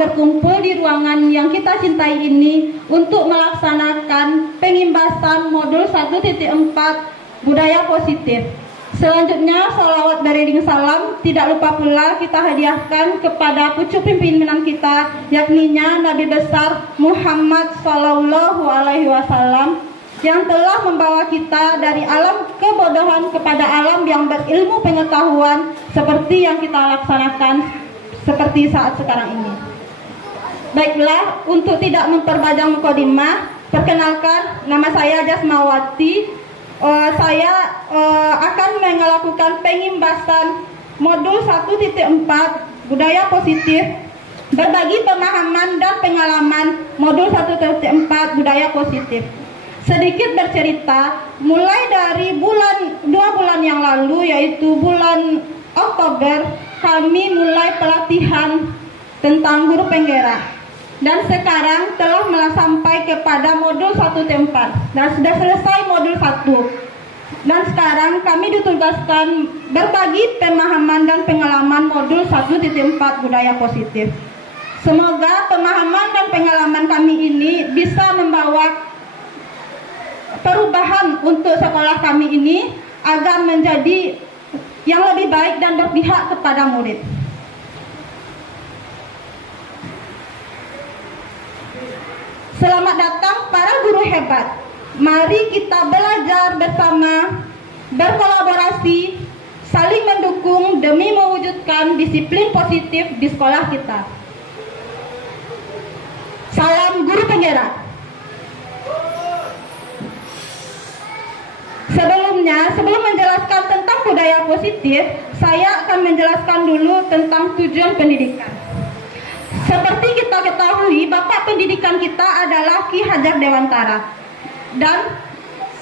berkumpul di ruangan yang kita cintai ini untuk melaksanakan pengimbasan modul 1.4 budaya positif. Selanjutnya, sholawat beriring salam tidak lupa pula kita hadiahkan kepada pucuk pimpinan kita, yakninya Nabi besar Muhammad Sallallahu Alaihi Wasallam, yang telah membawa kita dari alam kebodohan kepada alam yang berilmu pengetahuan seperti yang kita laksanakan seperti saat sekarang ini. Baiklah, untuk tidak memperpanjang mukadimah, perkenalkan, nama saya Jasmawati. Saya akan melakukan pengimbasan modul 1.4 budaya positif, berbagi pemahaman dan pengalaman modul 1.4 budaya positif. Sedikit bercerita, mulai dari 2 bulan yang lalu, yaitu bulan Oktober, kami mulai pelatihan tentang guru penggerak, dan sekarang telah sampai kepada modul 1.4 dan sudah selesai modul 1, dan sekarang kami ditugaskan berbagi pemahaman dan pengalaman modul 1.4 budaya positif. Semoga pemahaman dan pengalaman kami ini bisa membawa perubahan untuk sekolah kami ini agar menjadi yang lebih baik dan berpihak kepada murid. Selamat datang para guru hebat. Mari kita belajar bersama, berkolaborasi, saling mendukung demi mewujudkan disiplin positif di sekolah kita. Salam guru penggerak. Sebelum menjelaskan tentang budaya positif, saya akan menjelaskan dulu tentang tujuan pendidikan. Seperti kita ketahui, Bapak Pendidikan kita adalah Ki Hajar Dewantara. Dan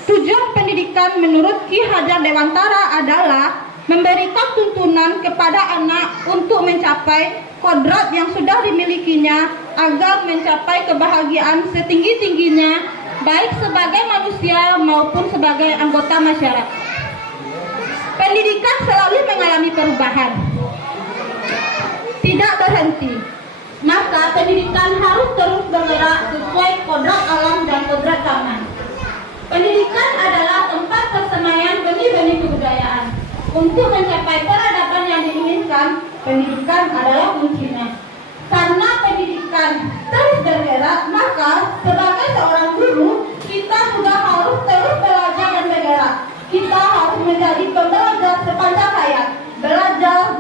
tujuan pendidikan menurut Ki Hajar Dewantara adalah memberikan tuntunan kepada anak untuk mencapai kodrat yang sudah dimilikinya agar mencapai kebahagiaan setinggi-tingginya, baik sebagai manusia maupun sebagai anggota masyarakat. Pendidikan selalu mengalami perubahan, tidak berhenti. Maka pendidikan harus terus bergerak sesuai kodrat alam dan kodrat zaman. Pendidikan adalah tempat persemaian benih-benih kebudayaan. Untuk mencapai peradaban yang diinginkan, pendidikan adalah kuncinya. Karena pendidikan terus bergerak, maka sebagai seorang guru, kita juga harus terus belajar dan bergerak. Kita harus menjadi pembelajar sepanjang hayat. Belajar,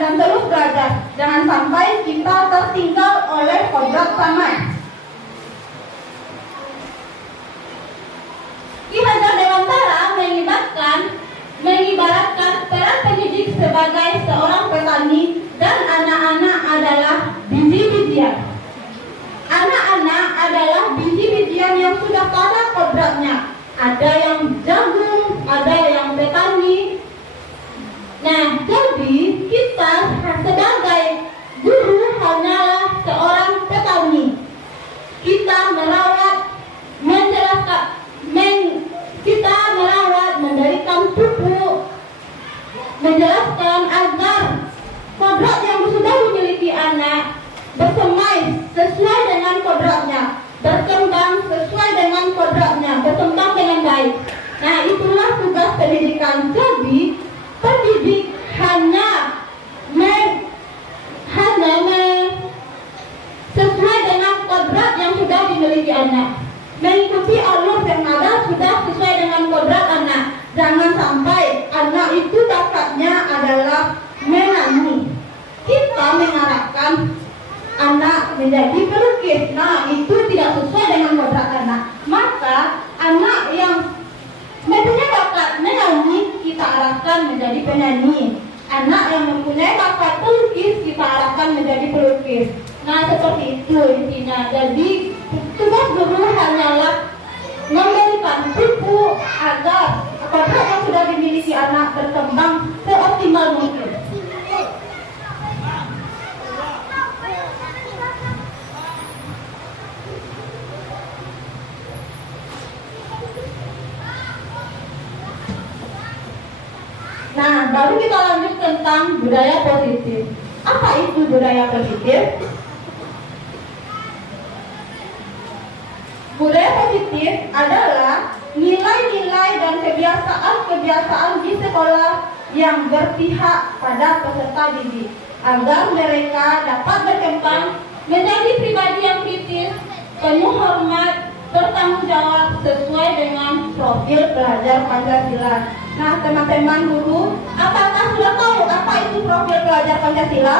dan terus belajar. Jangan sampai kita tertinggal oleh kodrat zaman. Ki Hajar Dewantara mengibaratkan peran pendidik sebagai seorang petani dan anak-anak adalah biji-bijian. Anak-anak adalah biji-bijian yang sudah pada kodratnya. Ada yang jagung, ada yang petani. Nah, jadi kita sebagai guru hanyalah seorang petani. Kita merawat, memberikan pupuk, menjelaskan agar kodrat yang sudah dimiliki anak bersemai sesuai dengan kodratnya, berkembang sesuai dengan kodratnya, berkembang dengan baik. Nah, itulah tugas pendidikan. Jadi, pendidik hanya sesuai dengan kodrat yang sudah dimiliki anak, mengikuti alur yang ada sudah sesuai dengan kodrat anak. Jangan sampai anak itu bakatnya adalah menyanyi. Kita mengharapkan anak menjadi pelukis. Nah, itu tidak sesuai dengan kodrat anak. Maka anak yang mempunyai bakat menyanyi, kita arahkan menjadi penyanyi. Anak yang mempunyai bakat pelukis, kita arahkan menjadi pelukis. Nah, seperti itu intinya. Jadi, tugas guru hanyalah memberikan pupuk agar kodrat yang sudah dimiliki anak berkembang seoptimal mungkin. Nah, baru kita lanjut tentang budaya positif. Apa itu budaya positif? Budaya positif adalah nilai-nilai dan kebiasaan-kebiasaan di sekolah yang berpihak pada peserta didik agar mereka dapat berkembang menjadi pribadi yang kritis, penuh hormat, bertanggung jawab sesuai dengan profil pelajar Pancasila. Nah, teman-teman guru, apakah sudah tahu apa itu profil pelajar Pancasila?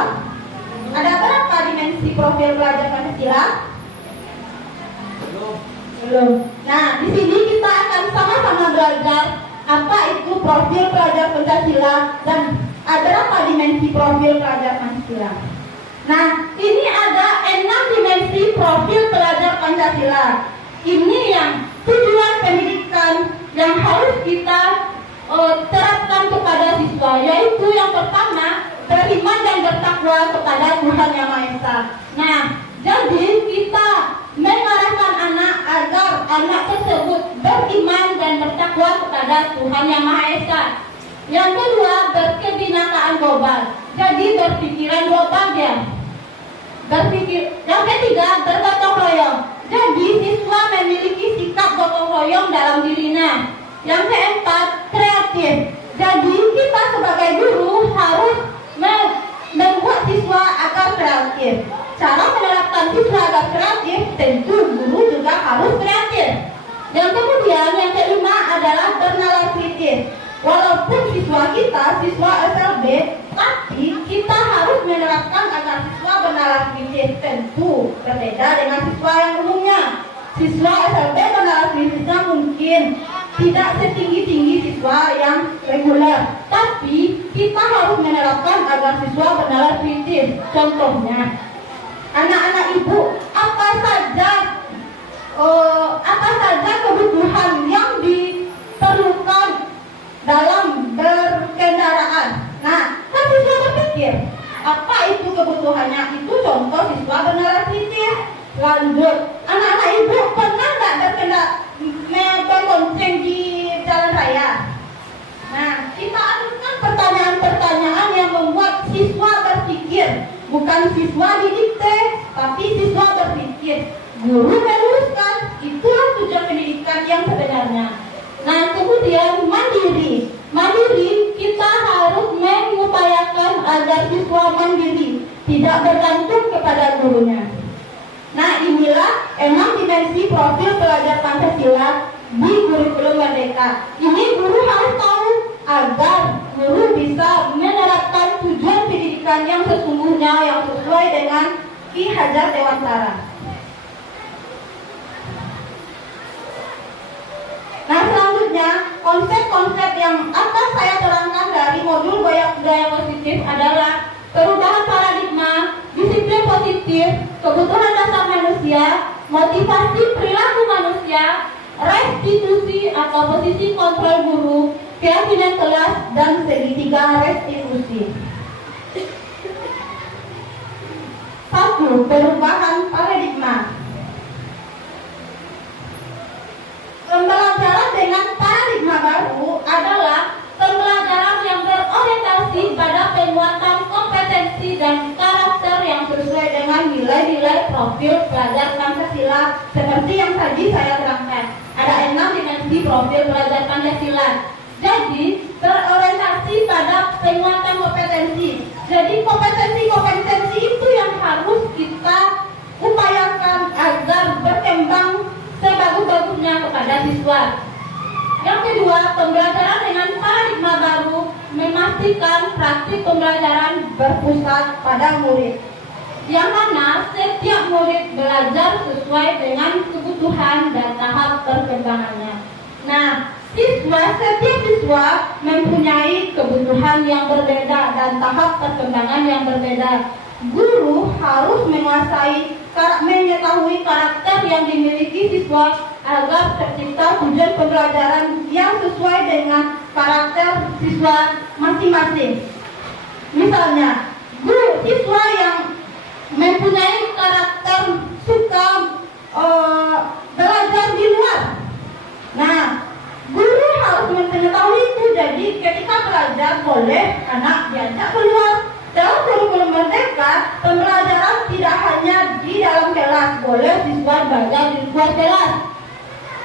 Ada berapa dimensi profil pelajar Pancasila? Belum. Nah, di sini kita akan sama-sama belajar apa itu profil pelajar Pancasila dan ada berapa dimensi profil pelajar Pancasila. Nah, ini ada 6 dimensi profil pelajar Pancasila. Ini yang tujuan pendidikan yang harus kita terapkan kepada siswa, yaitu yang pertama, beriman dan bertakwa kepada Tuhan Yang Maha Esa. Nah, jadi kita mengarahkan anak agar anak tersebut beriman dan bertakwa kepada Tuhan Yang Maha Esa. Yang kedua, berkebinekaan global. Jadi berpikiran global dia. Yang ketiga, bergotong royong. Jadi siswa memiliki sikap gotong royong dalam dirinya. Yang keempat, kreatif. Jadi kita sebagai guru harus membuat siswa agar kreatif. Cara menerapkan siswa agar kreatif, tentu guru juga harus kreatif. Dan kemudian yang kelima adalah bernalar kritis. Walaupun siswa kita siswa SLB, tapi kita harus menerapkan agar siswa bernalar kritis. Tentu berbeda dengan siswa yang umumnya. Siswa SLB bernalar kritisnya mungkin tidak setinggi-tinggi siswa yang reguler, tapi kita harus menerapkan agar siswa bernalar kritis. Contohnya, anak-anak ibu, apa saja kebutuhan yang diperlukan dalam berkendaraan. Nah, kan siswa berpikir, apa itu kebutuhannya? Itu contoh siswa bernalar kritis. Lanjut, anak-anak ibu pernah nggak berbonceng di jalan raya? Nah, kita ajukan pertanyaan-pertanyaan yang membuat siswa berpikir. Bukan siswa didikte, tapi siswa berpikir. Guru meluruskan, itulah tujuan pendidikan yang sebenarnya. Nah, kemudian mandiri. Mandiri, kita harus mengupayakan agar siswa mandiri, tidak bergantung kepada gurunya. Nah, inilah 6 dimensi profil pelajar Pancasila di kurikulum Merdeka. Ini guru harus tahu agar guru bisa menerapkan tujuan pendidikan yang sesungguhnya, yang sesuai dengan Ki Hajar Dewantara. Nah, selanjutnya konsep-konsep yang akan saya terangkan dari modul budaya positif adalah perubahan paradigma, disiplin positif, kebutuhan dasar manusia, motivasi perilaku manusia, restitusi atau posisi kontrol guru, keyakinan kelas, dan segitiga restitusi. 1. Perubahan paradigma. Pembelajaran dengan paradigma baru adalah pembelajaran yang berorientasi pada penguatan kompetensi dan karakter yang sesuai dengan nilai-nilai profil pelajar Pancasila seperti yang tadi saya terangkan. Ada 6 dimensi profil pelajar Pancasila. Jadi berorientasi pada penguatan kompetensi. Jadi kompetensi itu yang harus kita upayakan agar berkembang sebagus-bagusnya kepada siswa. Yang kedua, pembelajaran dengan paradigma baru memastikan praktik pembelajaran berpusat pada murid, yang mana setiap murid belajar sesuai dengan kebutuhan dan tahap perkembangannya. Nah, setiap siswa mempunyai kebutuhan yang berbeda dan tahap perkembangan yang berbeda. Guru harus mengetahui karakter yang dimiliki siswa agar tercipta tujuan pembelajaran yang sesuai dengan karakter siswa masing-masing. Misalnya, siswa yang mempunyai karakter suka belajar di luar. Nah, guru harus mengetahui itu. Jadi ketika belajar boleh anak diajak keluar. Dalam kurikulum Merdeka, pembelajaran tidak hanya di dalam kelas, boleh siswa belajar di luar kelas.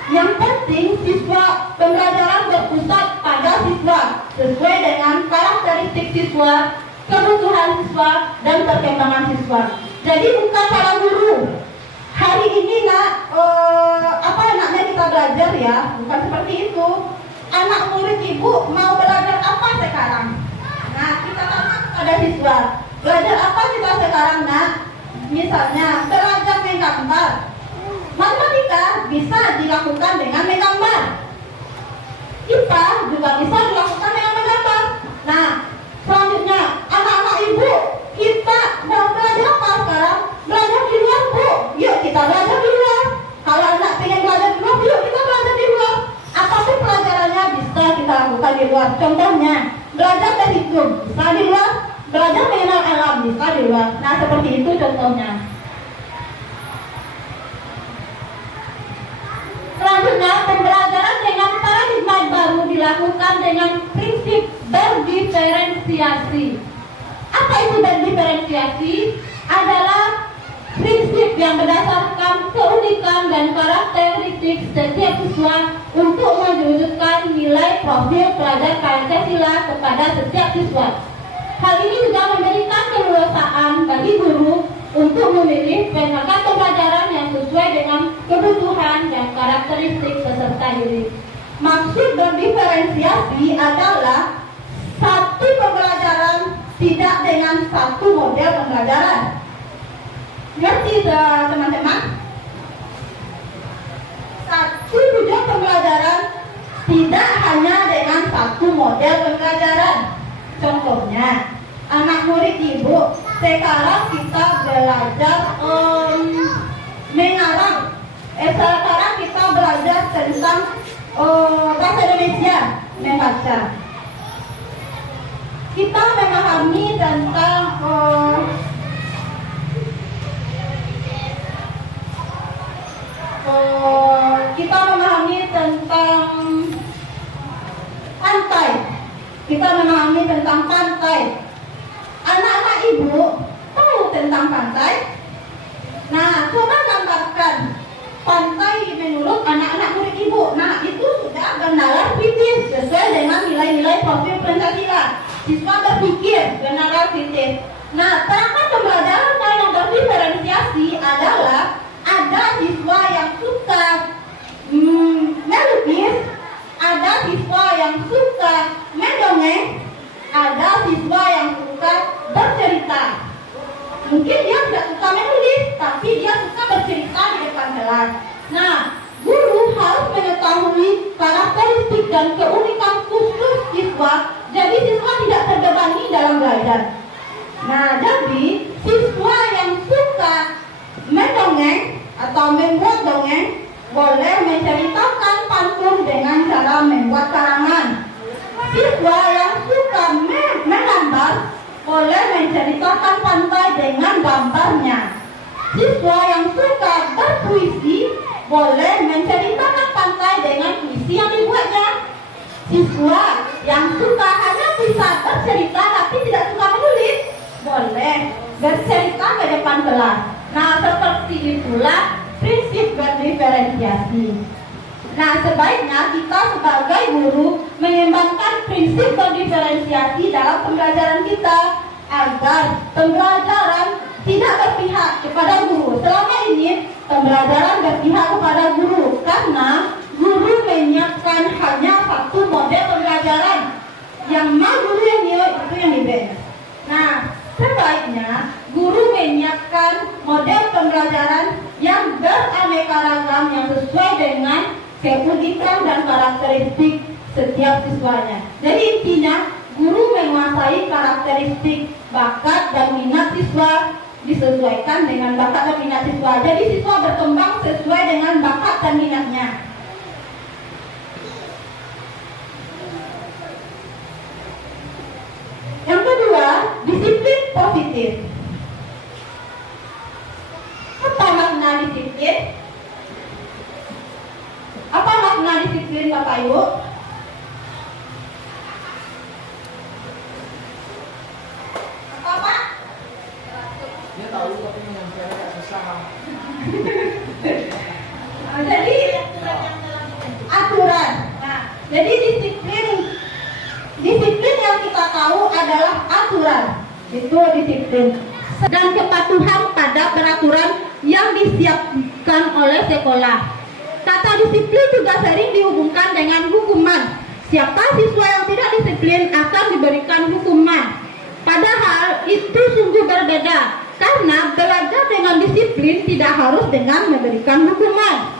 Yang penting siswa pembelajaran berpusat pada siswa sesuai dengan karakteristik siswa, kebutuhan siswa, dan perkembangan siswa. Jadi bukan salah guru. Hari ini apa enaknya kita belajar ya, bukan seperti itu. Anak murid ibu mau belajar apa sekarang? Nah, kita tanya kepada siswa, belajar apa kita sekarang nak? Misalnya belajar menggambar. Matematika bisa dilakukan dengan menggambar. IPA juga bisa dilakukan dengan menggambar. Nah, selanjutnya anak-anak ibu, kita mau belajar apa sekarang? Belajar di luar bu. Yuk kita belajar di luar. Kalau anak pengen belajar di luar, yuk kita belajar di luar. Apapun pelajarannya bisa kita lakukan di luar. Contohnya, belajar berhitung bisa di luar. Belajar mengenal alam bisa di luar. Nah, seperti itu contohnya. Selanjutnya, pembelajaran dengan paradigma baru dilakukan dengan prinsip berdiferensiasi. Apa itu berdiferensiasi? Adalah prinsip yang berdasarkan keunikan dan karakteristik setiap siswa untuk mewujudkan nilai profil pelajar Pancasila kepada setiap siswa. Hal ini juga memberikan keleluasaan bagi guru untuk memilih metode pembelajaran yang sesuai dengan kebutuhan dan karakteristik peserta didik. Maksud berdiferensiasi adalah satu pembelajaran tidak dengan satu model pembelajaran. Ngerti teman-teman? Satu tujuan pembelajaran tidak hanya dengan satu model pembelajaran. Contohnya, anak murid ibu, sekarang kita belajar mengarang. Sekarang kita belajar tentang bahasa Indonesia, membaca. Kita memahami tentang pantai. Kita memahami tentang pantai. Anak-anak ibu tahu tentang pantai? Nah, coba gambarkan pantai menurut anak-anak murid ibu. Nah, itu sudah bernalar kritis sesuai dengan nilai-nilai profil Pancasila. Siswa berpikir bernalar kritis. Nah, terangkan pembelajarannya yang berdiferensiasi adalah ada siswa yang suka melukis, ada siswa yang suka mendongeng, ada siswa yang suka bercerita. Mungkin dia tidak suka menulis, tapi dia suka bercerita di depan kelas. Nah, guru harus mengetahui karakteristik dan keunikan khusus siswa, jadi siswa tidak terbebani dalam belajar. Nah, jadi siswa yang suka mendongeng atau membuat dongeng boleh menceritakan pantun dengan cara membuat karangan. Siswa yang suka menggambar boleh menceritakan pantai dengan gambarnya. Siswa yang suka berpuisi boleh menceritakan pantai dengan puisi yang dibuatnya. Siswa yang suka hanya bisa bercerita tapi tidak suka menulis boleh bercerita ke depan kelas. Nah, seperti itulah prinsip berdiferensiasi. Nah, sebaiknya kita sebagai guru mengembangkan prinsip berdiferensiasi dalam pembelajaran kita agar pembelajaran tidak berpihak kepada guru. Selama ini pembelajaran berpihak kepada guru karena guru menyiapkan hanya satu model pembelajaran. Yang mau guru yang nilai itu yang diberi. Nah, sebaiknya guru menyiapkan model pembelajaran yang beraneka ragam yang sesuai dengan keunikan dan karakteristik setiap siswanya. Jadi intinya guru menguasai karakteristik bakat dan minat siswa disesuaikan dengan bakat dan minat siswa. Jadi siswa berkembang sesuai dengan bakat dan minatnya. Yang kedua, disiplin positif. Apa makna disiplin? Apa makna disiplin Bapak Ibu? Apa Pak? Dia tahu tapi menyampaikannya susah. Jadi adalah aturan, itu disiplin, dan kepatuhan pada peraturan yang disiapkan oleh sekolah. Kata disiplin juga sering dihubungkan dengan hukuman. Siapa siswa yang tidak disiplin akan diberikan hukuman. Padahal itu sungguh berbeda, karena belajar dengan disiplin tidak harus dengan memberikan hukuman.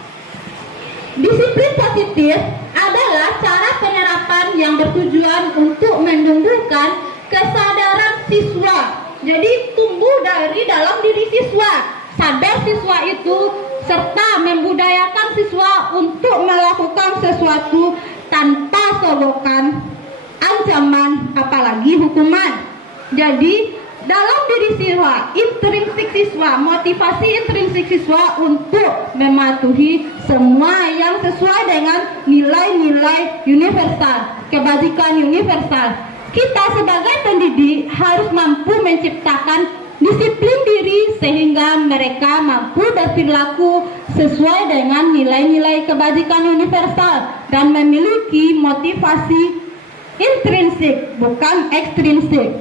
Disiplin positif adalah cara penerapan yang bertujuan untuk menumbuhkan kesadaran siswa. Jadi tumbuh dari dalam diri siswa, sadar siswa itu, serta membudayakan siswa untuk melakukan sesuatu tanpa sogokan, ancaman, apalagi hukuman. Jadi dalam diri siswa, intrinsik siswa, motivasi intrinsik siswa untuk mematuhi semua yang sesuai dengan nilai-nilai universal, kebajikan universal. Kita sebagai pendidik harus mampu menciptakan disiplin diri sehingga mereka mampu berperilaku sesuai dengan nilai-nilai kebajikan universal dan memiliki motivasi intrinsik, bukan ekstrinsik.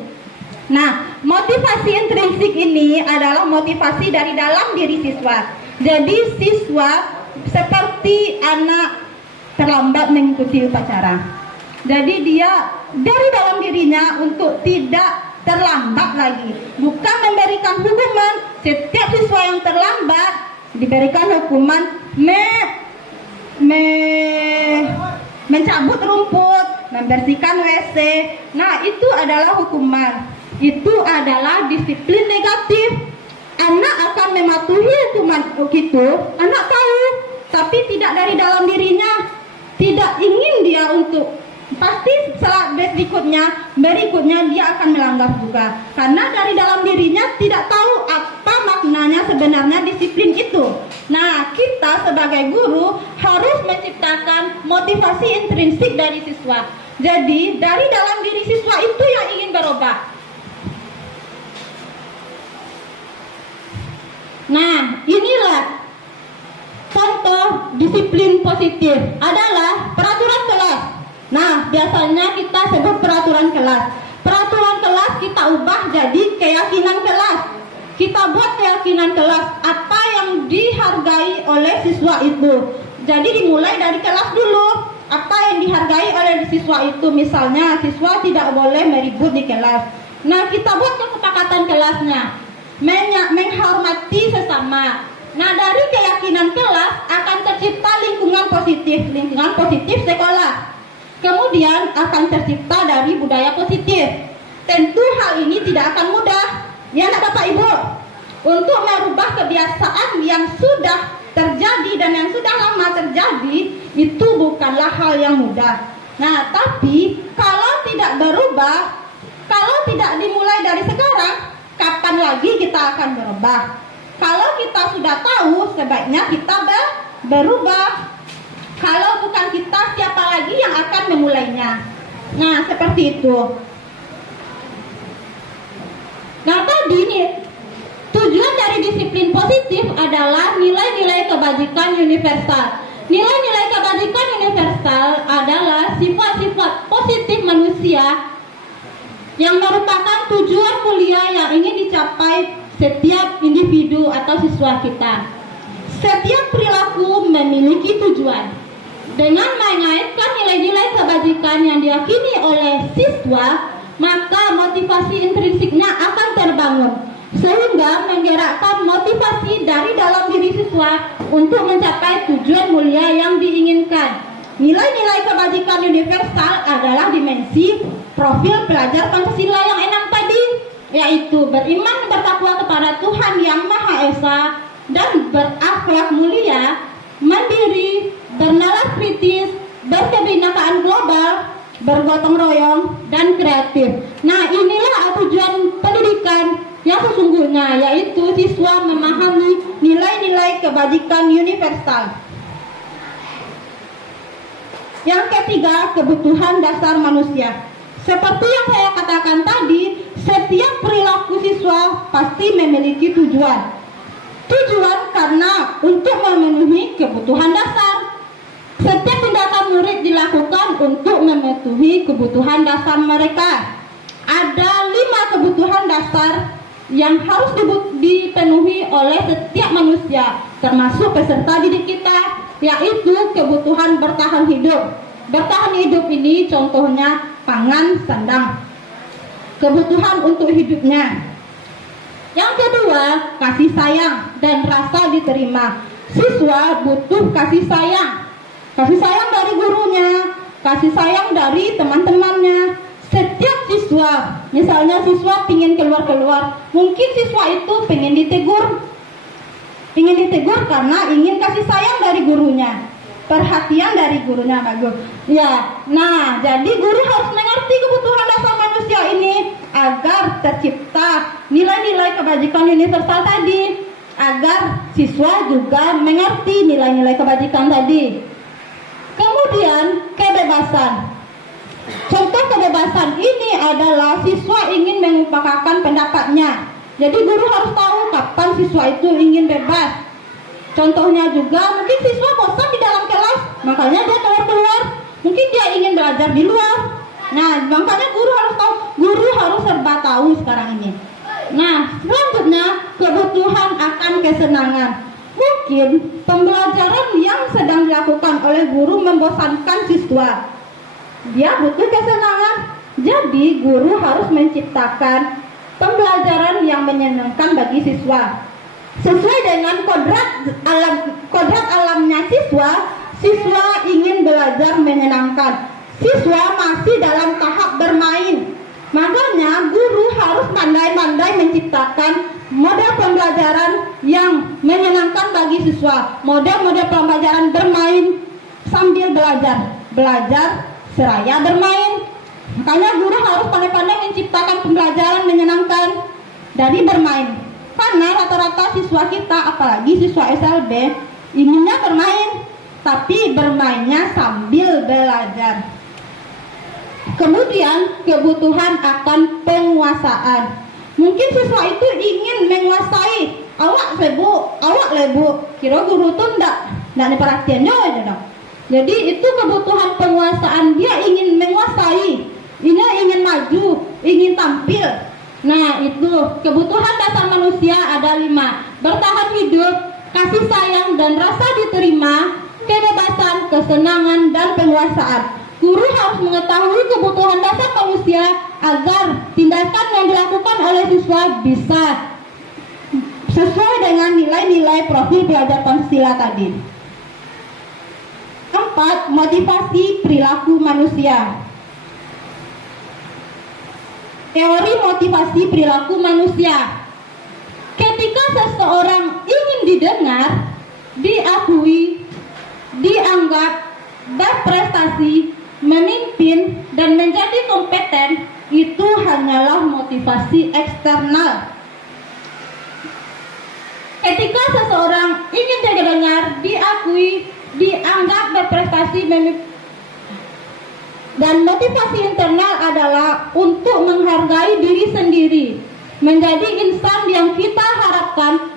Nah, motivasi intrinsik ini adalah motivasi dari dalam diri siswa. Jadi siswa seperti anak terlambat mengikuti upacara. Jadi dia dari dalam dirinya untuk tidak terlambat lagi, bukan memberikan hukuman. Setiap siswa yang terlambat diberikan hukuman mencabut rumput, membersihkan WC. Nah, itu adalah hukuman. Itu adalah disiplin negatif. Anak akan mematuhi hukuman itu, anak tahu, tapi tidak dari dalam dirinya, tidak ingin dia untuk, pasti setelah berikutnya dia akan melanggar juga, karena dari dalam dirinya tidak tahu apa maknanya sebenarnya disiplin itu. Nah, kita sebagai guru harus menciptakan motivasi intrinsik dari siswa. Jadi dari dalam diri siswa itu yang ingin berubah. Nah, inilah contoh disiplin positif adalah peraturan kelas. Nah, biasanya kita sebut peraturan kelas. Peraturan kelas kita ubah jadi keyakinan kelas. Kita buat keyakinan kelas apa yang dihargai oleh siswa itu. Jadi dimulai dari kelas dulu. Apa yang dihargai oleh siswa itu, misalnya siswa tidak boleh meribut di kelas. Nah, kita buat kesepakatan kelasnya. Menghormati sesama. Nah, dari keyakinan kelas akan tercipta lingkungan positif sekolah. Kemudian akan tercipta dari budaya positif. Tentu hal ini tidak akan mudah, ya nak Bapak Ibu. Untuk merubah kebiasaan yang sudah terjadi dan yang sudah lama terjadi itu bukanlah hal yang mudah. Nah, tapi kalau tidak berubah, kalau tidak dimulai dari sekarang, kapan lagi kita akan berubah? Kalau kita sudah tahu, sebaiknya kita berubah. Kalau bukan kita, siapa lagi yang akan memulainya? Nah, seperti itu. Nah, tadi nih, tujuan dari disiplin positif adalah nilai-nilai kebajikan universal. Nilai-nilai kebajikan universal adalah sifat-sifat positif manusia yang merupakan tujuan mulia yang ingin dicapai setiap individu atau siswa kita. Setiap perilaku memiliki tujuan. Dengan mengaitkan nilai-nilai kebajikan yang diyakini oleh siswa, maka motivasi intrinsiknya akan terbangun, sehingga menggerakkan motivasi dari dalam diri siswa untuk mencapai tujuan mulia yang diinginkan. Nilai-nilai kebajikan universal adalah dimensi profil pelajar Pancasila yang enam tadi, yaitu beriman bertakwa kepada Tuhan Yang Maha Esa dan berakhlak mulia, mandiri, bernalar kritis, berkebinekaan global, bergotong royong, dan kreatif. Nah, inilah tujuan pendidikan yang sesungguhnya, yaitu siswa memahami nilai-nilai kebajikan universal. Yang ketiga, kebutuhan dasar manusia. Seperti yang saya katakan tadi, setiap perilaku siswa pasti memiliki tujuan. Tujuan karena untuk memenuhi kebutuhan dasar. Setiap tindakan murid dilakukan untuk memenuhi kebutuhan dasar mereka. Ada 5 kebutuhan dasar yang harus dipenuhi oleh setiap manusia, termasuk peserta didik kita, yaitu kebutuhan bertahan hidup. Bertahan hidup ini contohnya pangan, sandang, kebutuhan untuk hidupnya. Yang kedua, kasih sayang dan rasa diterima. Siswa butuh kasih sayang dari gurunya, kasih sayang dari teman-temannya. Setiap siswa, misalnya siswa ingin keluar, mungkin siswa itu ingin ditegur karena ingin kasih sayang dari gurunya, perhatian dari gurunya, bagus. Ya, nah jadi guru harus mengerti kebutuhan dasar manusia ini agar tercipta nilai-nilai kebajikan universal tadi, agar siswa juga mengerti nilai-nilai kebajikan tadi. Kemudian kebebasan. Contoh kebebasan ini adalah siswa ingin mengungkapkan pendapatnya. Jadi guru harus tahu kapan siswa itu ingin bebas. Contohnya juga mungkin siswa bosan di dalam kelas, makanya dia keluar. Mungkin dia ingin belajar di luar. Nah, makanya guru harus tahu. Guru harus serba tahu sekarang ini. Nah, selanjutnya kebutuhan akan kesenangan. Mungkin pembelajaran yang sedang dilakukan oleh guru membosankan siswa. Dia butuh kesenangan. Jadi guru harus menciptakan pembelajaran yang menyenangkan bagi siswa. Sesuai dengan kodrat alamnya siswa ingin belajar menyenangkan. Siswa masih dalam tahap bermain. Makanya guru harus pandai-pandai menciptakan model pembelajaran yang menyenangkan bagi siswa. Model-model pembelajaran bermain sambil belajar seraya bermain. Makanya guru harus pandai-pandai menciptakan pembelajaran menyenangkan dari bermain. Karena rata-rata siswa kita, apalagi siswa SLB, inginnya bermain, tapi bermainnya sambil belajar. Kemudian kebutuhan akan penguasaan. Mungkin siswa itu ingin menguasai. Awak lebu, kira guru tuh ndak perhatiannya aja dong. Jadi itu kebutuhan penguasaan, dia ingin menguasai, dia ingin maju, ingin tampil. Nah itu kebutuhan dasar manusia ada 5: bertahan hidup, kasih sayang dan rasa diterima, kebebasan, kesenangan dan penguasaan. Guru harus mengetahui kebutuhan dasar manusia agar tindakan yang dilakukan oleh siswa bisa sesuai dengan nilai-nilai profil belajar Pancasila tadi. 4. Motivasi perilaku manusia. Teori motivasi perilaku manusia. Ketika seseorang ingin didengar, diakui, dianggap, berprestasi, memimpin, dan menjadi kompeten, itu hanyalah motivasi eksternal. Ketika seseorang ingin didengar, diakui, dianggap, berprestasi, dan motivasi internal adalah untuk menghargai diri sendiri, menjadi insan yang kita harapkan.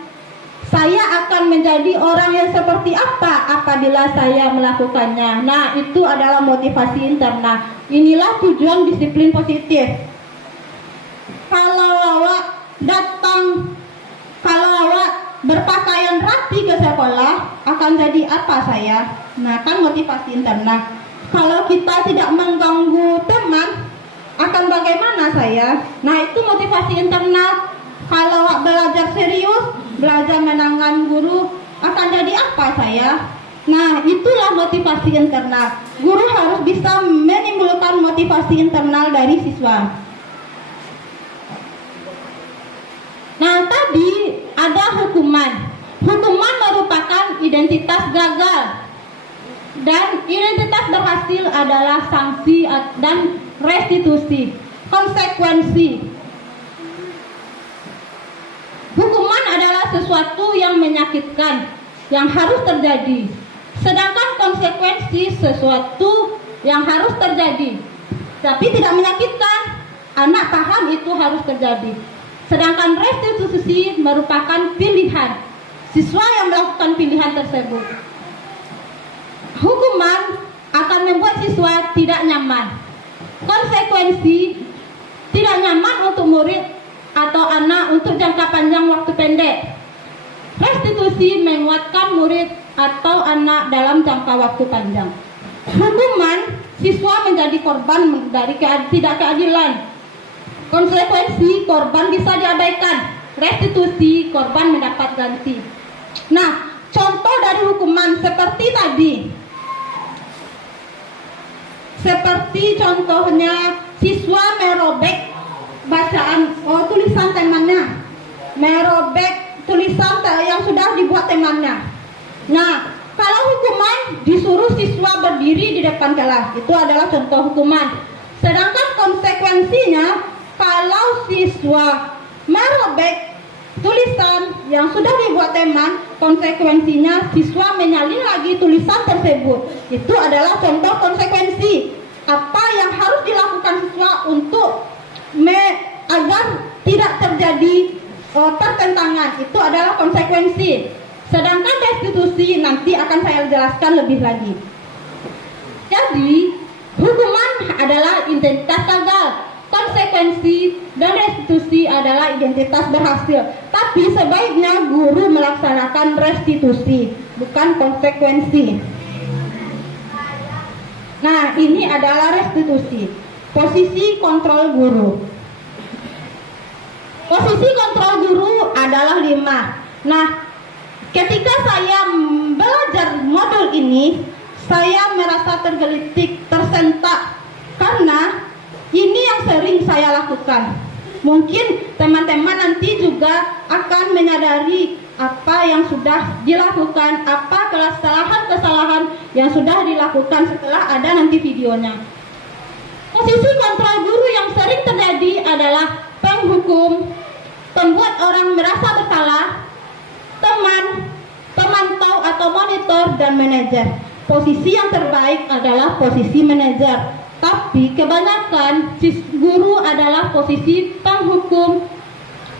Saya akan menjadi orang yang seperti apa apabila saya melakukannya. Nah, itu adalah motivasi internal. Inilah tujuan disiplin positif. Kalau awak berpakaian rapi ke sekolah, akan jadi apa saya? Nah, kan motivasi internal. Kalau kita tidak mengganggu teman, akan bagaimana saya? Nah, itu motivasi internal. Kalau belajar serius, belajar menangkan guru, akan jadi apa saya? Nah, itulah motivasi internal. Guru harus bisa menimbulkan motivasi internal dari siswa. Nah, tadi ada hukuman. Hukuman merupakan identitas gagal. Dan identitas berhasil adalah sanksi dan restitusi, konsekuensi. Hukuman adalah sesuatu yang menyakitkan, yang harus terjadi. Sedangkan konsekuensi sesuatu yang harus terjadi, tapi tidak menyakitkan. Anak paham itu harus terjadi. Sedangkan restitusi merupakan pilihan. Siswa yang melakukan pilihan tersebut. Hukuman akan membuat siswa tidak nyaman. Konsekuensi tidak nyaman untuk murid atau anak untuk jangka panjang waktu pendek. Restitusi menguatkan murid atau anak dalam jangka waktu panjang. Hukuman, siswa menjadi korban dari tidak keadilan. Konsekuensi, korban bisa diabaikan. Restitusi, korban mendapat ganti. Nah, contoh dari hukuman seperti tadi. Seperti contohnya siswa merobek tulisan temannya, merobek tulisan yang sudah dibuat temannya. Nah, kalau hukuman disuruh siswa berdiri di depan kelas, itu adalah contoh hukuman. Sedangkan konsekuensinya, kalau siswa merobek tulisan yang sudah dibuat teman, konsekuensinya siswa menyalin lagi tulisan tersebut. Itu adalah contoh konsekuensi apa yang harus dilakukan siswa untuk agar tidak terjadi pertentangan. Itu adalah konsekuensi. Sedangkan restitusi nanti akan saya jelaskan lebih lagi. Jadi, hukuman adalah identitas gagal, konsekuensi dan restitusi adalah identitas berhasil. Tapi sebaiknya guru melaksanakan restitusi, bukan konsekuensi. Nah, ini adalah restitusi. Posisi kontrol guru. Posisi kontrol guru adalah 5. Nah, ketika saya belajar modul ini, saya merasa tergelitik, tersentak, karena ini yang sering saya lakukan. Mungkin teman-teman nanti juga akan menyadari apa yang sudah dilakukan, apa kesalahan-kesalahan yang sudah dilakukan setelah ada nanti videonya. Posisi kontrol guru yang sering terjadi adalah penghukum, pembuat orang merasa bersalah, teman, pemantau atau monitor, dan manajer. Posisi yang terbaik adalah posisi manajer. Tapi kebanyakan guru adalah posisi penghukum,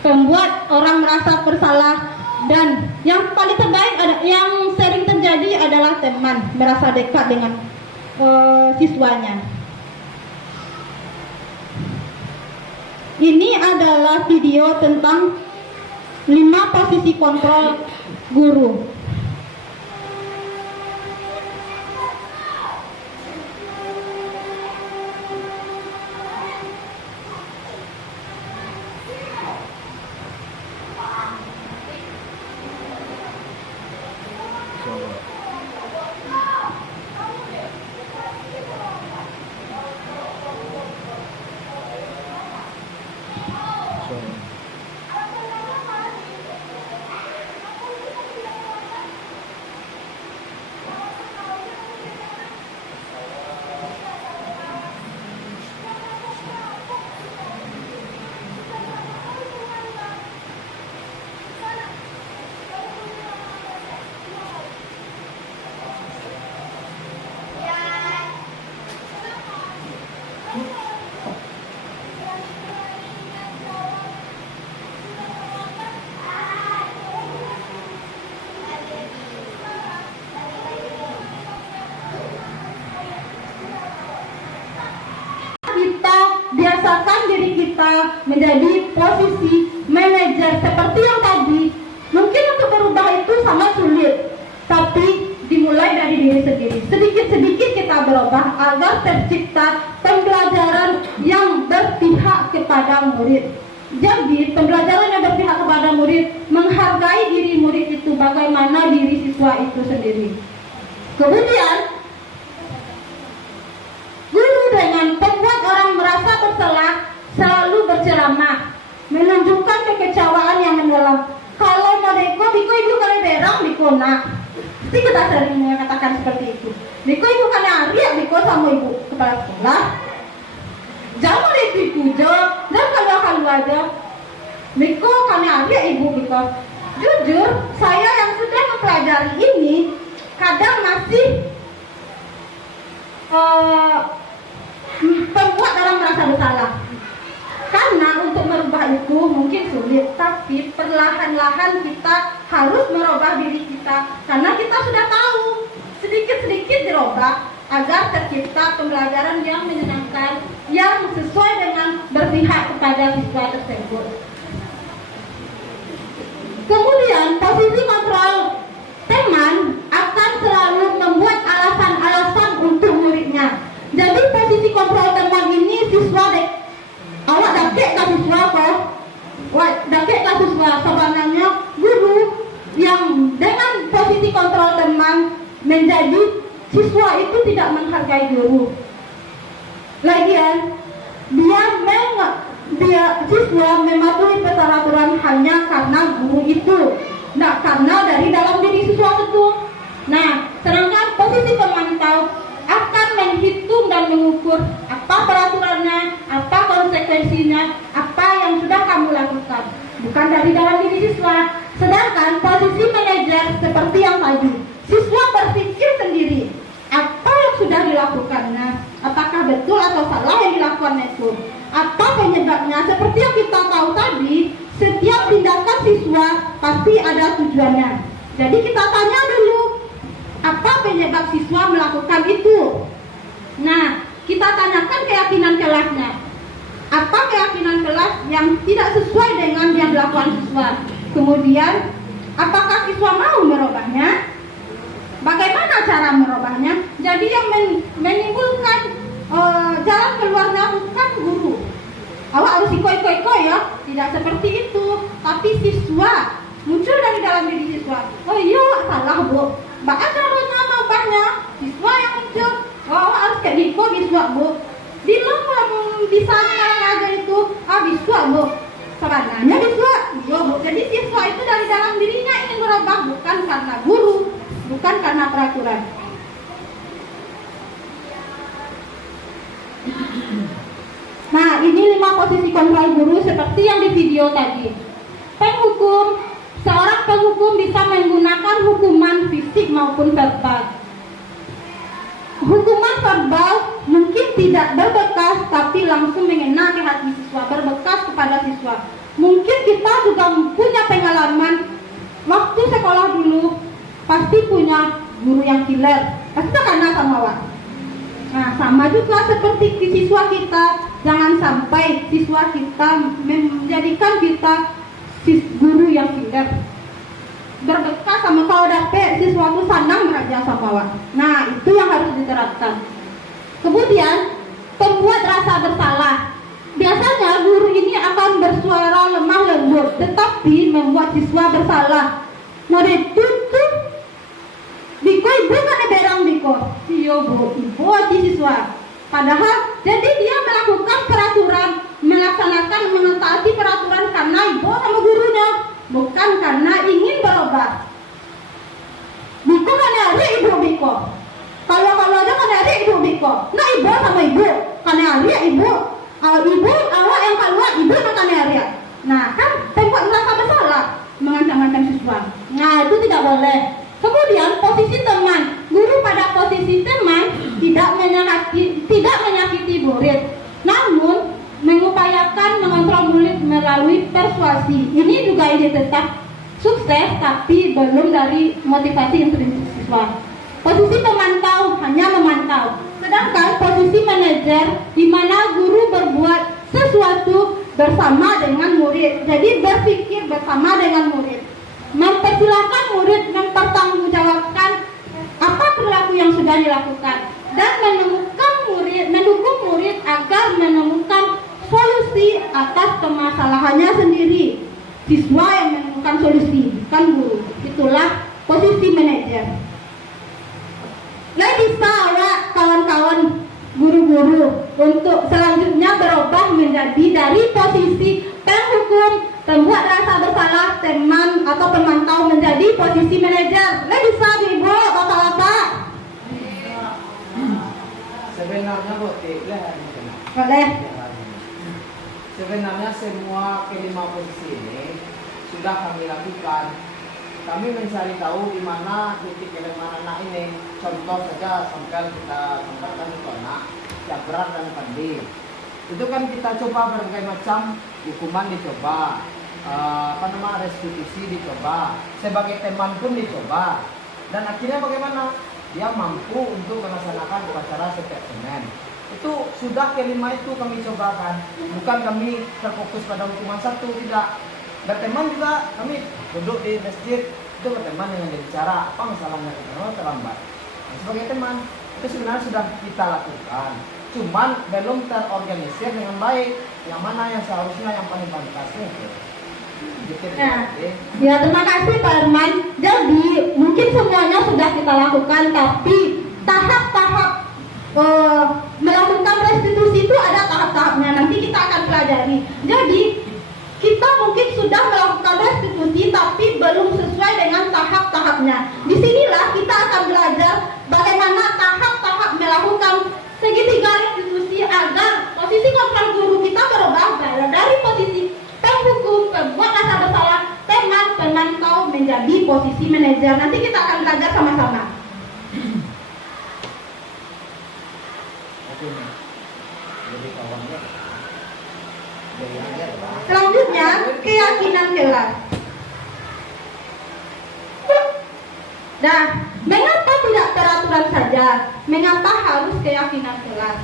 pembuat orang merasa bersalah, dan yang paling terbaik yang sering terjadi adalah teman merasa dekat dengan siswanya. Ini adalah video tentang 5 posisi kontrol guru. Biasakan diri kita menjadi posisi manajer seperti yang tadi. Mungkin untuk berubah itu sangat sulit, tapi dimulai dari diri sendiri. Sedikit-sedikit kita berubah agar tercipta pembelajaran yang berpihak kepada murid. Jadi pembelajaran yang berpihak kepada murid, menghargai diri murid itu bagaimana diri siswa itu sendiri. Kemudian guru dengan membuat orang merasa bersalah selalu berceramah, menunjukkan kekecewaan yang mendalam. Kalau mau deko, biko ibu kali berang biko nak. Pasti kita sering mengatakan seperti itu. Biko ibu kali Arya, biko sama ibu kepala sekolah. Jangan ibu jangan kalau aja. Biko kali Arya ibu biko. Jujur, saya yang sudah mempelajari ini kadang masih membuat orang merasa bersalah. Karena untuk merubah itu mungkin sulit, tapi perlahan-lahan kita harus merubah diri kita. Karena kita sudah tahu, sedikit-sedikit dirubah agar tercipta pembelajaran yang menyenangkan, yang sesuai dengan berpihak kepada siswa tersebut. Kemudian posisi kontrol teman akan selalu membuat alasan-alasan untuk muridnya. Jadi posisi kontrol teman ini siswa awak dakek ke siswa kok. Wah, dakek ke siswa sebenarnya guru yang dengan posisi kontrol teman menjadi siswa itu tidak menghargai guru. Lagian dia siswa mematuhi peraturan hanya karena guru itu, tidak karena dari dalam diri siswa itu. Nah, sedangkan posisi pemantau akan menghitung dan mengukur apa peraturannya, apa konsekuensinya, apa yang sudah kamu lakukan, bukan dari dalam diri siswa. Sedangkan posisi manajer seperti yang tadi, siswa berpikir sendiri apa yang sudah dilakukannya, apakah betul atau salah yang dilakukan itu, apa penyebabnya. Seperti yang kita tahu tadi, setiap tindakan siswa pasti ada tujuannya. Jadi kita tanya dulu, apa penyebab siswa melakukan itu. Nah, kita tanyakan keyakinan kelasnya. Apa keyakinan kelas yang tidak sesuai dengan yang dilakukan siswa. Kemudian, apakah siswa mau merubahnya? Bagaimana cara merubahnya? Jadi yang menimbulkan jalan keluarnya bukan guru. Awak harus ikoi-ikoi ya, tidak seperti itu. Tapi siswa muncul dari dalam diri siswa. Oh iya, salah bu. Bagaimana caranya merubahnya? Siswa yang muncul. Oh, awak harus kayak gitu, siswa bu. Bilang kamu bisa aja itu, siswa bu. Sebenarnya siswa, iya bu. Jadi siswa itu dari dalam dirinya ingin merubah, bukan karena guru, bukan karena peraturan. Nah, ini 5 posisi kontrol guru seperti yang di video tadi. Penghukum, seorang penghukum bisa menggunakan hukuman fisik maupun verbal. Hukuman verbal mungkin tidak berbekas, tapi langsung mengena di hati siswa, berbekas kepada siswa. Mungkin kita juga punya pengalaman waktu sekolah dulu, pasti punya guru yang killer, pasti kena sama awak. Nah, sama juga seperti siswa kita, jangan sampai siswa kita menjadikan kita guru yang killer. Berbekas sama kalau dapet siswa itu sanang beraja sama awak. Nah, itu yang harus diterapkan. Kemudian, pembuat rasa bersalah. Biasanya guru ini akan bersuara lemah lembut, tetapi membuat siswa bersalah. Nah, ditutup Biko ibu kan ada berang Biko. Iya bu, ibu di siswa. Padahal jadi dia melakukan peraturan, melaksanakan mentaati peraturan karena ibu sama gurunya, bukan karena ingin berubah. Biko kan hari ibu Biko. Kalau aja kan hari ibu Biko. Nah ibu sama ibu, kan hari ibu. Ibu awak yang keluar, ibu makan hari. Nah kan tempat merasa bersalah mengancam-ancam siswa. Nah itu tidak boleh. Kemudian posisi teman, guru pada posisi teman tidak menyakiti murid, namun mengupayakan mengontrol murid melalui persuasi. Ini juga ide tetap sukses, tapi belum dari motivasi intrinsik siswa. Posisi pemantau hanya memantau, sedangkan posisi manajer di mana guru berbuat sesuatu bersama dengan murid. Jadi berpikir bersama dengan murid. Mempersilahkan murid mempertanggungjawabkan apa perilaku yang sudah dilakukan dan mendukung murid agar menemukan solusi atas permasalahannya sendiri. Siswa yang menemukan solusi, bukan guru. Itulah posisi manajer. Nah, bisa awak kawan-kawan guru-guru untuk selanjutnya berubah menjadi dari posisi penghukum, pembuat rasa bersalah, teman atau pemantau menjadi posisi manajer. Nah, bisa ibu, bapak-bapak. Sebenarnya Boleh. Sebenarnya semua kelima posisi ini sudah kami lakukan. Kami mencari tahu di mana titik kelemahan anak ini. Contoh saja sampai kita sampaikan ke anak yang berat dan pandai. Itu kan kita coba berbagai macam hukuman dicoba, restitusi dicoba, sebagai teman pun dicoba. Dan akhirnya bagaimana? Dia mampu untuk melaksanakan upacara setiap Senin. Itu sudah kelima itu kami cobakan. Bukan kami terfokus pada hukuman satu, tidak. Berteman juga kami duduk di masjid itu berteman dengan bicara apa masalahnya kalau terlambat. Nah, sebagai teman itu sebenarnya sudah kita lakukan. Cuman belum terorganisir dengan baik. Yang mana yang seharusnya yang paling pantasnya itu. Gitu, Nah, ya terima kasih Pak Herman. Jadi mungkin semuanya sudah kita lakukan, tapi tahap-tahap melakukan restitusi itu ada tahap-tahapnya. Nanti kita akan pelajari. Jadi kita mungkin sudah melakukan restitusi, tapi belum sesuai dengan tahap-tahapnya. Disinilah kita akan belajar bagaimana tahap-tahap melakukan segitiga restitusi agar posisi kontrol guru kita berubah dari posisi penghukum, pembuat rasa bersalah, teman, pemantau menjadi posisi manajer. Nanti kita akan belajar sama-sama. Selanjutnya, keyakinan kelas. Nah, mengapa tidak peraturan saja? Mengapa harus keyakinan kelas?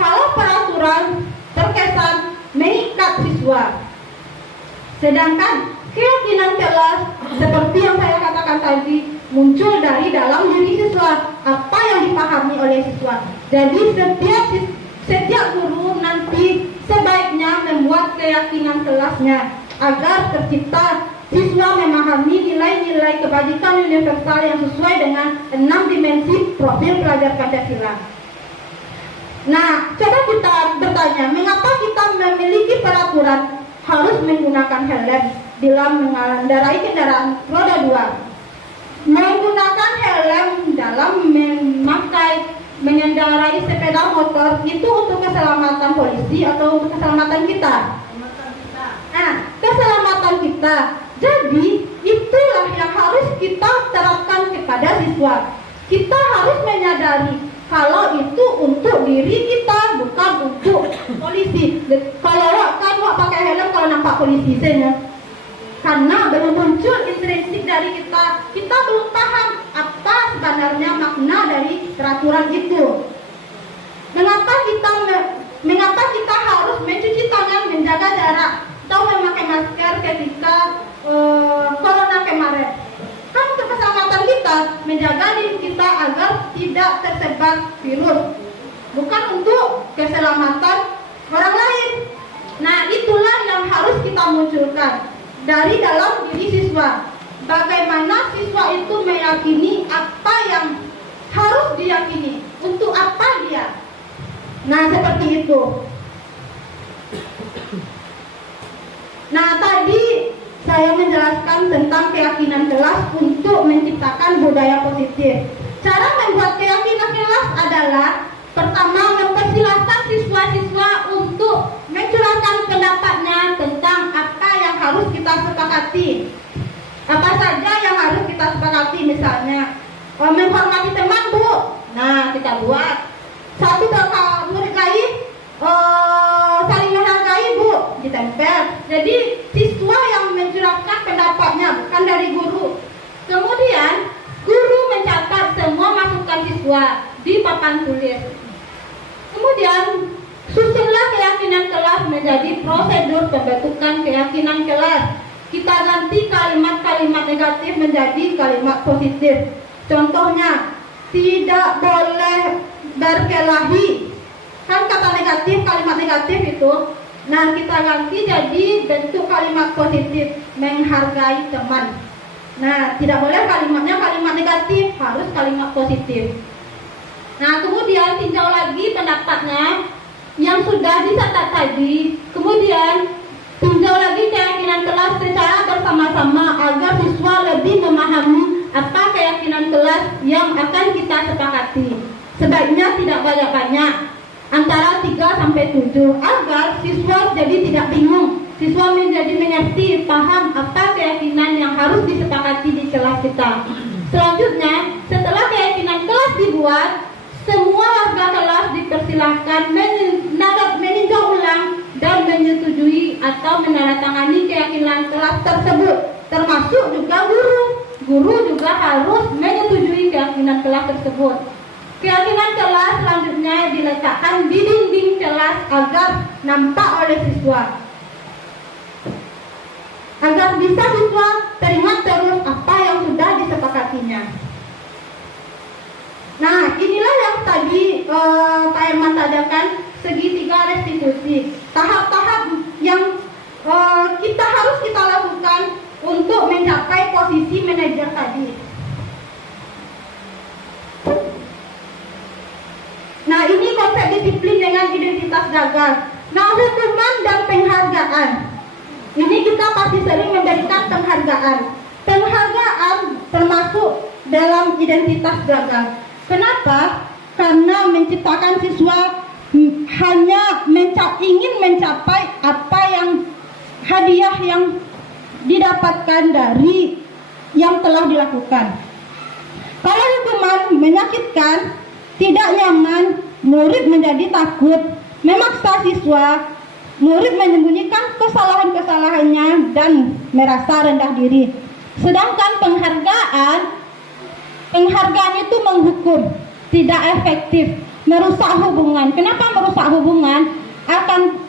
Kalau peraturan terkesan mengikat siswa, sedangkan keyakinan kelas seperti yang saya katakan tadi muncul dari dalam diri siswa, apa yang dipahami oleh siswa. Jadi setiap guru nanti sebaiknya membuat keyakinan kelasnya agar tercipta siswa memahami nilai-nilai kebajikan universal yang sesuai dengan 6 dimensi profil pelajar Pancasila. Nah, coba kita bertanya, mengapa kita memiliki peraturan harus menggunakan helm bila mengendarai kendaraan roda 2? Menggunakan helm dalam mengendarai sepeda motor itu untuk keselamatan polisi atau untuk keselamatan kita? Nah, keselamatan kita. Jadi, itulah yang harus kita terapkan kepada siswa. Kita harus menyadari kalau itu untuk diri kita, bukan untuk polisi. Kalau kan pakai helm kalau nampak polisi saja. Karena belum muncul intrinsik dari kita belum paham apa sebenarnya makna dari peraturan itu. Mengapa kita harus mencuci tangan, menjaga jarak, atau memakai masker ketika corona kemarin? Kan untuk keselamatan kita, menjaga diri kita agar tidak tersebar virus, bukan untuk keselamatan orang lain. Nah, itulah yang harus kita munculkan dari dalam diri siswa. Bagaimana siswa itu meyakini apa yang harus diyakini, untuk apa dia. Nah, seperti itu. Nah, tadi saya menjelaskan tentang keyakinan kelas untuk menciptakan budaya positif. Cara membuat keyakinan kelas adalah pertama, mempersilahkan siswa-siswa untuk mencurahkan pendapatnya tentang apa yang harus kita sepakati. Apa saja yang harus kita sepakati, misalnya menghormati teman, Bu. Nah, kita buat. Satu murid lain saling menghargai, Bu, ditempel. Jadi siswa yang mencurahkan pendapatnya, bukan dari guru. Kemudian guru mencatat semua masukan siswa di papan tulis. Kemudian susunlah keyakinan kelas menjadi prosedur pembentukan keyakinan kelas. Kita ganti kalimat-kalimat negatif menjadi kalimat positif. Contohnya, tidak boleh berkelahi. Kan kata negatif, kalimat negatif itu. Nah, kita ganti jadi bentuk kalimat positif, menghargai teman. Nah, tidak boleh kalimatnya kalimat negatif, harus kalimat positif. Nah, kemudian tinjau lagi pendapatnya yang sudah dicatat tadi. Kemudian tinjau lagi keyakinan kelas secara bersama-sama agar siswa lebih memahami apa keyakinan kelas yang akan kita sepakati. Sebaiknya tidak banyak-banyak, antara 3-7, agar siswa jadi tidak bingung. Siswa menjadi mengerti, paham apa keyakinan yang harus disepakati di kelas kita. Selanjutnya, setelah keyakinan kelas dibuat, semua warga kelas dipersilahkan meninjau ulang dan menyetujui atau menandatangani keyakinan kelas tersebut, termasuk juga guru. Guru juga harus menyetujui keyakinan kelas tersebut. Keyakinan kelas selanjutnya diletakkan di dinding kelas agar nampak oleh siswa. Agar bisa siswa teringat terus apa yang sudah disepakatinya. Nah, inilah yang tadi Pak Herman tanyakan, segitiga restitusi. Tahap-tahap yang kita harus kita lakukan untuk mencapai posisi manajer tadi. Nah, ini konsep disiplin dengan identitas gagal. Nah, hukuman dan penghargaan. Ini kita pasti sering memberikan penghargaan. Penghargaan termasuk dalam identitas gagal. Kenapa? Karena menciptakan siswa hanya ingin mencapai apa yang hadiah yang didapatkan dari yang telah dilakukan. Kalau hukuman menyakitkan, tidak nyaman, murid menjadi takut, memaksa siswa, murid menyembunyikan kesalahan-kesalahannya dan merasa rendah diri. Sedangkan penghargaan itu menghukum, tidak efektif, merusak hubungan. Kenapa merusak hubungan?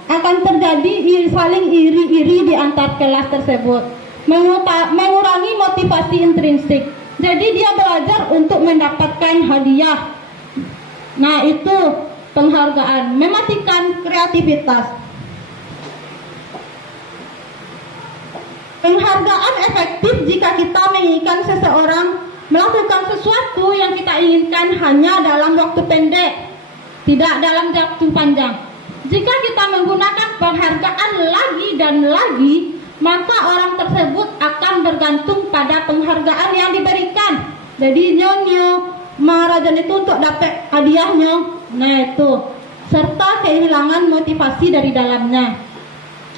Akan terjadi saling iri-iri di antar kelas tersebut, mengurangi motivasi intrinsik. Jadi dia belajar untuk mendapatkan hadiah. Nah, itu penghargaan, mematikan kreativitas. Penghargaan efektif jika kita menginginkan seseorang melakukan sesuatu yang kita inginkan hanya dalam waktu pendek, tidak dalam waktu panjang. Jika kita menggunakan penghargaan lagi dan lagi, maka orang tersebut akan bergantung pada penghargaan yang diberikan. Jadi nyonya maharajan itu untuk dapat hadiahnya, nah itu, serta kehilangan motivasi dari dalamnya.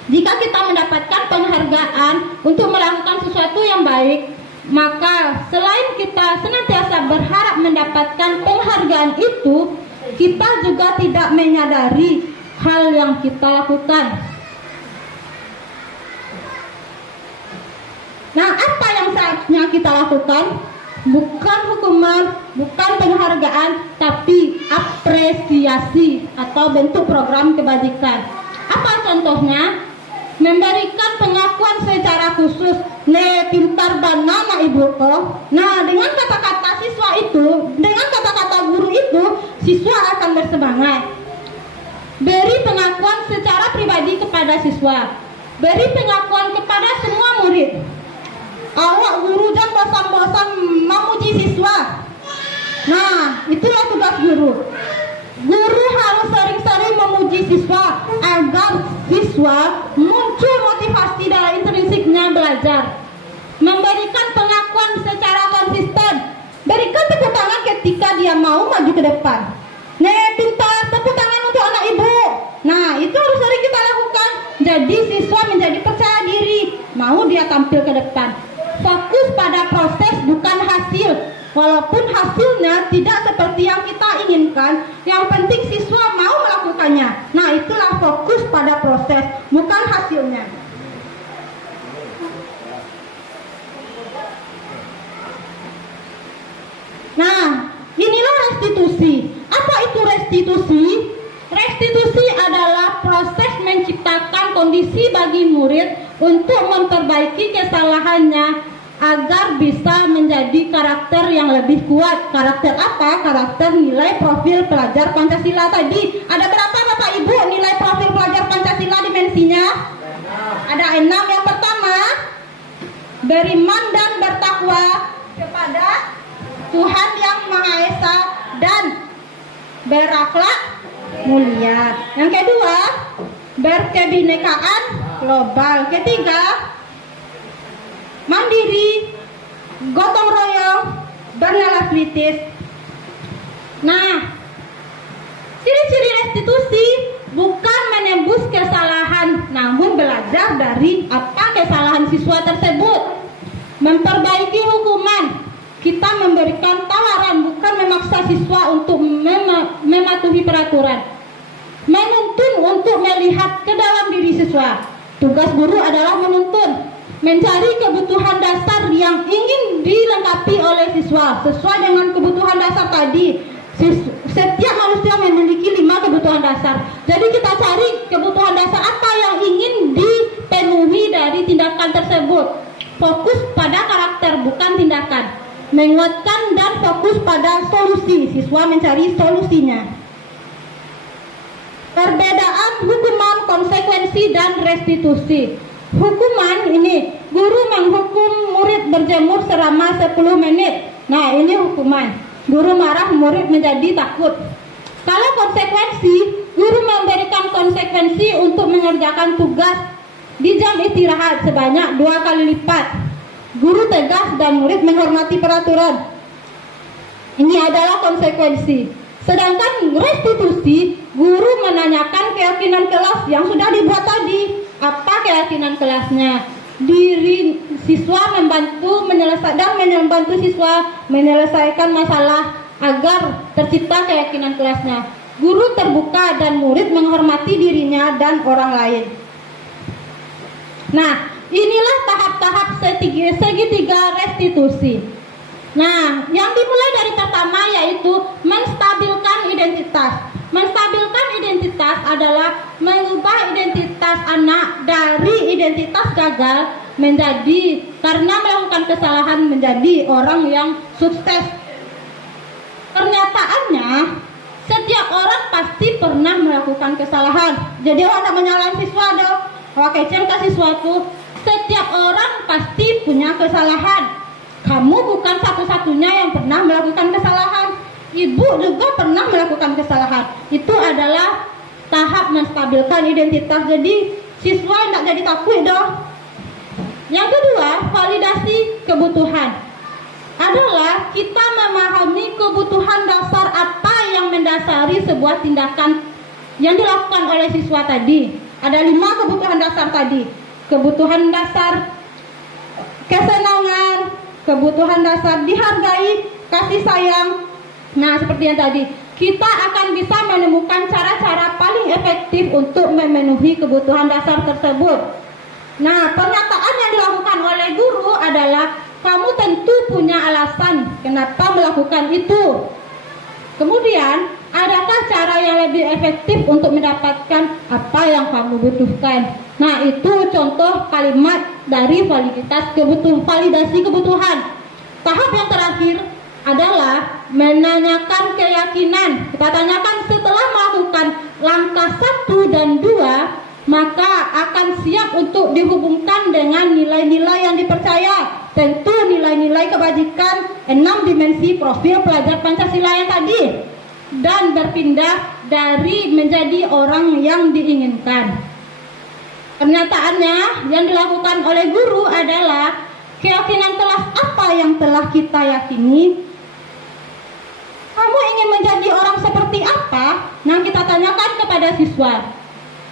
Jika kita mendapatkan penghargaan untuk melakukan sesuatu yang baik, maka selain kita senantiasa berharap mendapatkan penghargaan itu, kita juga tidak menyadari hal yang kita lakukan. Nah, apa yang seharusnya kita lakukan? Bukan hukuman, bukan penghargaan, tapi apresiasi atau bentuk program kebajikan. Apa contohnya? Memberikan pengakuan secara khusus. Ne pintar banana ibu ko. Nah, dengan kata-kata siswa itu, dengan kata-kata guru itu, siswa akan bersemangat. Beri pengakuan secara pribadi kepada siswa. Beri pengakuan kepada semua murid. Awak guru jangan bosan-bosan memuji siswa. Nah, itulah tugas guru. Guru harus sering-sering memuji siswa agar siswa muncul motivasi dalam intrinsiknya belajar. Memberikan pengakuan secara konsisten. Berikan tepuk tangan ketika dia mau maju ke depan. Nih, pintar, tepuk tangan untuk anak ibu. Nah, itu harus sering kita lakukan. Jadi siswa menjadi percaya diri, mau dia tampil ke depan. Fokus pada proses, bukan hasil. Walaupun hasilnya tidak seperti yang kita inginkan, yang penting siswa mau melakukannya. Nah, itulah fokus pada proses, bukan hasilnya. Nah, inilah restitusi. Apa itu restitusi? Restitusi adalah proses menciptakan kondisi bagi murid untuk memperbaiki kesalahannya agar bisa menjadi karakter yang lebih kuat. Karakter apa? Karakter nilai profil pelajar Pancasila tadi. Ada berapa Bapak Ibu nilai profil pelajar Pancasila dimensinya? Ada 6. Yang pertama, beriman dan bertakwa kepada Tuhan Yang Maha Esa dan berakhlak mulia. Yang kedua, berkebinekaan global. Ketiga, mandiri, gotong royong, bernalar kritis. Nah, ciri-ciri restitusi bukan menembus kesalahan, namun belajar dari apa kesalahan siswa tersebut. Memperbaiki hukuman. Kita memberikan tawaran, bukan memaksa siswa untuk mematuhi peraturan. Menuntun untuk melihat ke dalam diri siswa. Tugas guru adalah menuntun, mencari kebutuhan dasar yang ingin dilengkapi oleh siswa sesuai dengan kebutuhan dasar tadi. Setiap manusia memiliki 5 kebutuhan dasar. Jadi kita cari kebutuhan dasar apa yang ingin dipenuhi dari tindakan tersebut. Fokus pada karakter, bukan tindakan. Menguatkan dan fokus pada solusi. Siswa mencari solusinya. Perbedaan hukuman, konsekuensi, dan restitusi. Hukuman ini, guru menghukum murid berjemur selama 10 menit. Nah, ini hukuman. Guru marah, murid menjadi takut. Kalau konsekuensi, guru memberikan konsekuensi untuk mengerjakan tugas di jam istirahat sebanyak 2 kali lipat. Guru tegas dan murid menghormati peraturan. Ini adalah konsekuensi. Sedangkan restitusi, guru menanyakan keyakinan kelas yang sudah dibuat tadi. Apa keyakinan kelasnya? Diri siswa membantu siswa menyelesaikan masalah agar tercipta keyakinan kelasnya. Guru terbuka dan murid menghormati dirinya dan orang lain. Nah, inilah tahap-tahap segitiga restitusi. Nah, yang dimulai dari pertama yaitu menstabilkan identitas. Menstabilkan identitas adalah mengubah identitas anak dari identitas gagal menjadi, karena melakukan kesalahan, menjadi orang yang sukses. Pernyataannya, setiap orang pasti pernah melakukan kesalahan. Jadi orang menyalahkan siswa dong, kecil ke siswa tuh. Setiap orang pasti punya kesalahan. Kamu bukan satu-satunya yang pernah melakukan kesalahan. Ibu juga pernah melakukan kesalahan. Itu adalah tahap menstabilkan identitas. Jadi siswa tidak jadi takut dong. Yang kedua, validasi kebutuhan. Adalah kita memahami kebutuhan dasar apa yang mendasari sebuah tindakan yang dilakukan oleh siswa tadi. Ada 5 kebutuhan dasar tadi. Kebutuhan dasar kesenangan, kebutuhan dasar dihargai, kasih sayang. Nah, seperti yang tadi, kita akan bisa menemukan cara-cara paling efektif untuk memenuhi kebutuhan dasar tersebut. Nah, pernyataan yang dilakukan oleh guru adalah kamu tentu punya alasan kenapa melakukan itu. Kemudian, adakah cara yang lebih efektif untuk mendapatkan apa yang kamu butuhkan? Nah, itu contoh kalimat dari validasi kebutuhan. Tahap yang terakhir adalah menanyakan keyakinan. Kita tanyakan setelah melakukan langkah 1 dan 2, maka akan siap untuk dihubungkan dengan nilai-nilai yang dipercaya. Tentu nilai-nilai kebajikan 6 dimensi profil pelajar Pancasila yang tadi, dan berpindah dari menjadi orang yang diinginkan. Pernyataannya yang dilakukan oleh guru adalah keyakinan kelas apa yang telah kita yakini. Kamu ingin menjadi orang seperti apa? Nah, kita tanyakan kepada siswa.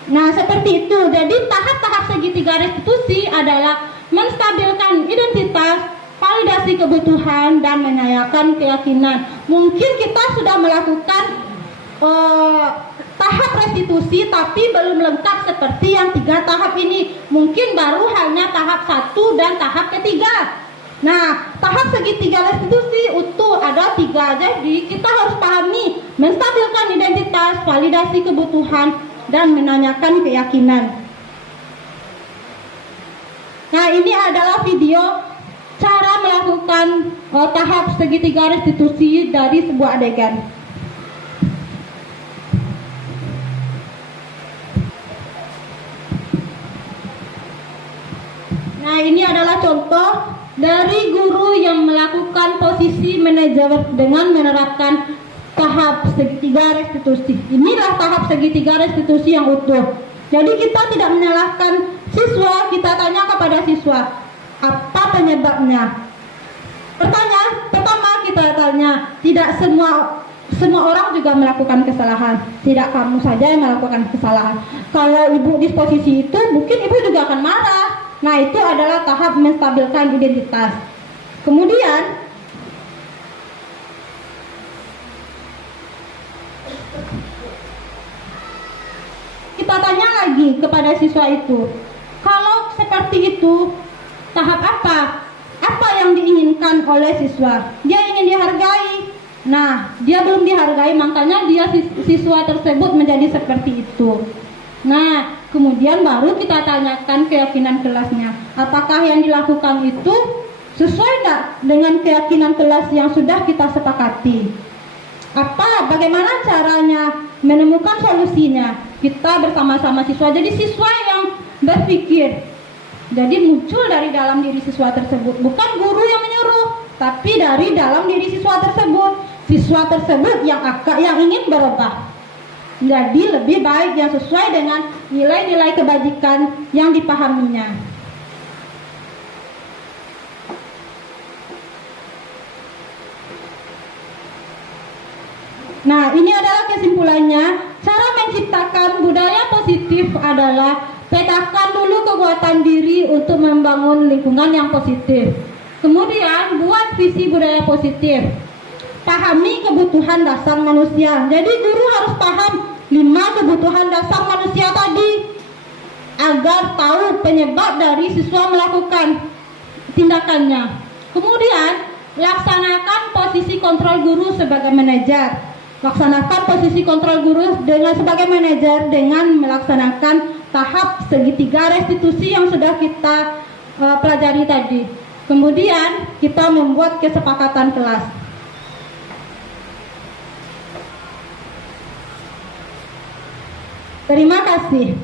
Nah, seperti itu. Jadi tahap-tahap segitiga restitusi adalah menstabilkan identitas, validasi kebutuhan, dan menanyakan keyakinan. Mungkin kita sudah melakukan tahap restitusi, tapi belum lengkap seperti yang 3 tahap ini. Mungkin baru hanya tahap 1 dan tahap ketiga. Nah, tahap segitiga restitusi utuh ada 3. Jadi kita harus pahami menstabilkan identitas, validasi kebutuhan, dan menanyakan keyakinan. Nah, ini adalah video cara melakukan tahap segitiga restitusi dari sebuah adegan. Nah, ini adalah contoh dari guru yang melakukan posisi manajer dengan menerapkan tahap segitiga restitusi. Inilah tahap segitiga restitusi yang utuh. Jadi kita tidak menyalahkan siswa, kita tanya kepada siswa, apa penyebabnya? Pertama kita tanya, tidak semua orang juga melakukan kesalahan. Tidak kamu saja yang melakukan kesalahan. Kalau ibu di posisi itu, mungkin ibu juga akan marah. Nah, itu adalah tahap menstabilkan identitas. Kemudian kita tanya lagi kepada siswa itu, kalau seperti itu, tahap apa? Apa yang diinginkan oleh siswa? Dia ingin dihargai, Nah, dia belum dihargai, makanya dia siswa tersebut menjadi seperti itu. Nah, kemudian baru kita tanyakan keyakinan kelasnya. Apakah yang dilakukan itu sesuai enggak dengan keyakinan kelas yang sudah kita sepakati? Bagaimana caranya menemukan solusinya? Kita bersama-sama siswa. Jadi siswa yang berpikir. Jadi muncul dari dalam diri siswa tersebut. Bukan guru yang menyuruh, tapi dari dalam diri siswa tersebut. Siswa tersebut yang ingin berubah. Jadi lebih baik yang sesuai dengan nilai-nilai kebajikan yang dipahaminya. Nah, ini adalah kesimpulannya. Cara menciptakan budaya positif adalah petakan dulu kekuatan diri untuk membangun lingkungan yang positif. Kemudian buat visi budaya positif. Pahami kebutuhan dasar manusia. Jadi guru harus paham 5 kebutuhan dasar manusia tadi agar tahu penyebab dari siswa melakukan tindakannya. Kemudian laksanakan posisi kontrol guru sebagai manajer. Laksanakan posisi kontrol guru sebagai manajer dengan melaksanakan tahap segitiga restitusi yang sudah kita pelajari tadi. Kemudian kita membuat kesepakatan kelas. Terima kasih.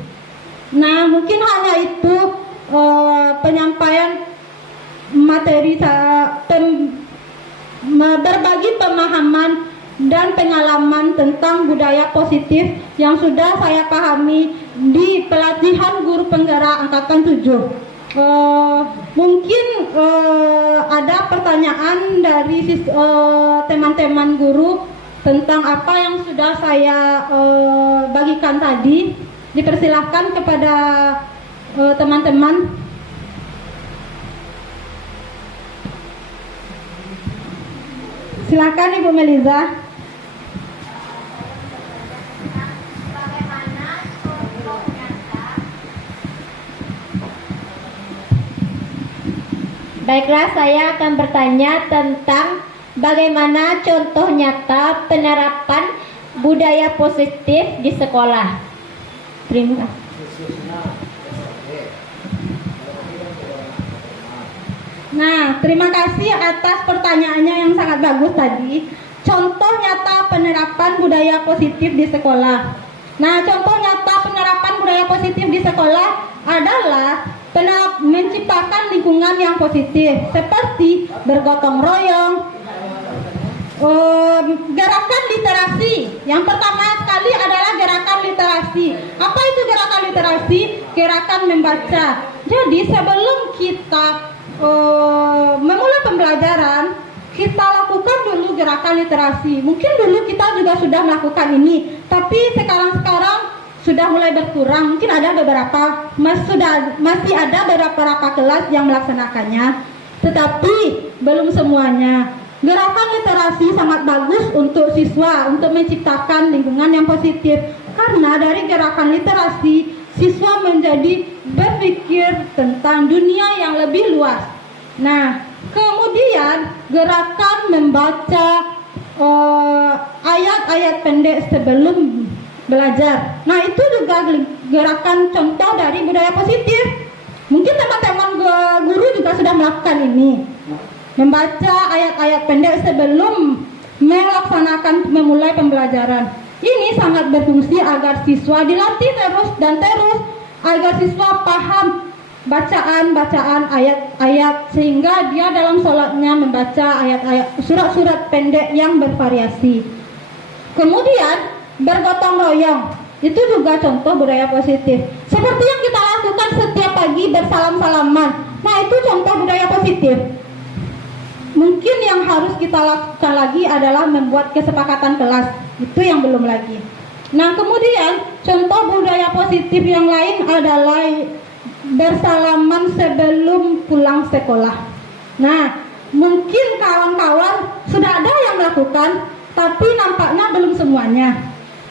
Nah, mungkin hanya itu penyampaian materi berbagi pemahaman dan pengalaman tentang budaya positif yang sudah saya pahami di pelatihan guru penggerak angkatan 7. Mungkin ada pertanyaan dari teman-teman guru tentang apa yang sudah saya bagikan tadi. Dipersilahkan kepada teman-teman. Silakan Ibu Meliza. Baiklah, saya akan bertanya tentang bagaimana contoh nyata penerapan budaya positif di sekolah. Terima kasih. Nah, terima kasih atas pertanyaannya yang sangat bagus tadi. Contoh nyata penerapan budaya positif di sekolah. Nah, contoh nyata penerapan budaya positif di sekolah adalah menciptakan lingkungan yang positif, seperti bergotong royong, gerakan literasi. Yang pertama sekali adalah gerakan literasi. Apa itu gerakan literasi? Gerakan membaca. Jadi sebelum kita memulai pembelajaran, kita lakukan dulu gerakan literasi. Mungkin dulu kita juga sudah melakukan ini, tapi sekarang sudah mulai berkurang. Mungkin ada beberapa, masih ada beberapa kelas yang melaksanakannya, tetapi belum semuanya. Gerakan literasi sangat bagus untuk siswa, untuk menciptakan lingkungan yang positif. Karena dari gerakan literasi, siswa menjadi berpikir tentang dunia yang lebih luas. Nah, kemudian gerakan membaca ayat-ayat pendek sebelum belajar. Nah, itu juga gerakan contoh dari budaya positif. Mungkin teman-teman guru juga sudah melakukan ini. Membaca ayat-ayat pendek sebelum memulai pembelajaran. Ini sangat berfungsi agar siswa dilatih terus agar siswa paham bacaan ayat-ayat, sehingga dia dalam sholatnya membaca ayat-ayat surat-surat pendek yang bervariasi. Kemudian bergotong royong, itu juga contoh budaya positif. Seperti yang kita lakukan setiap pagi bersalam-salaman. Nah, itu contoh budaya positif. Mungkin yang harus kita lakukan lagi adalah membuat kesepakatan kelas. Itu yang belum lagi. Nah, kemudian contoh budaya positif yang lain adalah bersalaman sebelum pulang sekolah. Nah, mungkin kawan-kawan sudah ada yang melakukan, tapi nampaknya belum semuanya.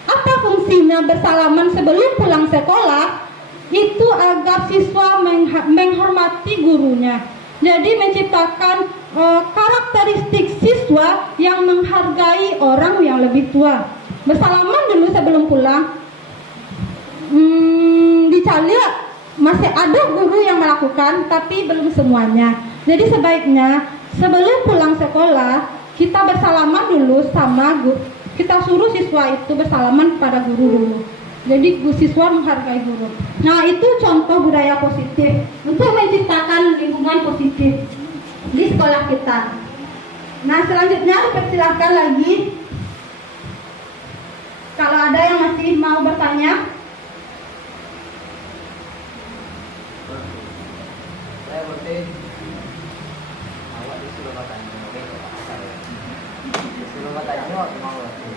Apa fungsinya bersalaman sebelum pulang sekolah? Itu agar siswa menghormati gurunya. Jadi menciptakan karakteristik siswa siswa yang menghargai orang yang lebih tua. Bersalaman dulu sebelum pulang. Di Calia masih ada guru yang melakukan, tapi belum semuanya. Jadi sebaiknya sebelum pulang sekolah kita bersalaman dulu sama guru. Kita suruh siswa itu bersalaman pada guru dulu. Jadi siswa menghargai guru. Nah, itu contoh budaya positif untuk menciptakan lingkungan positif di sekolah kita. Nah, selanjutnya dipersilahkan lagi kalau ada yang masih mau bertanya. Saya berarti awak disuruh bertanya, oke? Saya disuruh bertanya, mau berarti.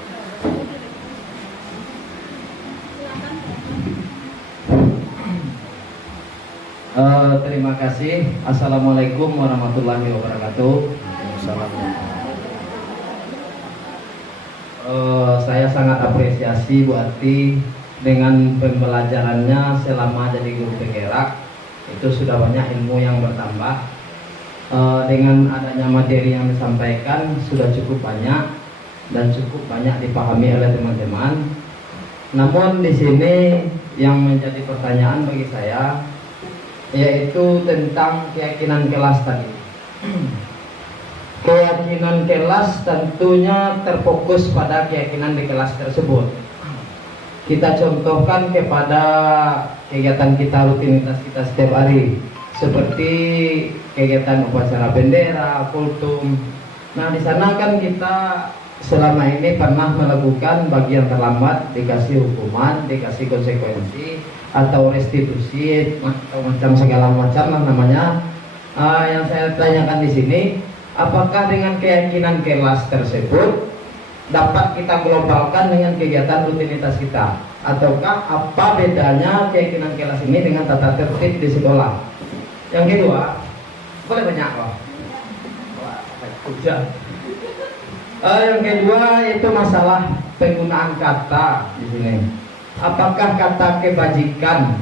Terima kasih. Assalamualaikum warahmatullahi wabarakatuh. Saya sangat apresiasi Bu Ati dengan pembelajarannya selama jadi guru penggerak. Itu sudah banyak ilmu yang bertambah. Dengan adanya materi yang disampaikan sudah cukup banyak dan cukup banyak dipahami oleh teman-teman. Namun di sini yang menjadi pertanyaan bagi saya yaitu tentang keyakinan kelas tadi. Keyakinan kelas tentunya terfokus pada keyakinan di kelas tersebut. Kita contohkan kepada kegiatan kita, rutinitas kita setiap hari, seperti kegiatan upacara bendera, kultum. Nah, di sana kan kita selama ini pernah melakukan bagian terlambat dikasih hukuman, dikasih konsekuensi atau restitusi atau macam segala macam lah namanya. Yang saya tanyakan di sini, apakah dengan keyakinan kelas tersebut dapat kita globalkan dengan kegiatan rutinitas kita, ataukah apa bedanya keyakinan kelas ini dengan tata tertib di sekolah? Yang kedua, boleh banyak kok. Yang kedua itu masalah penggunaan kata di sini. Apakah kata kebajikan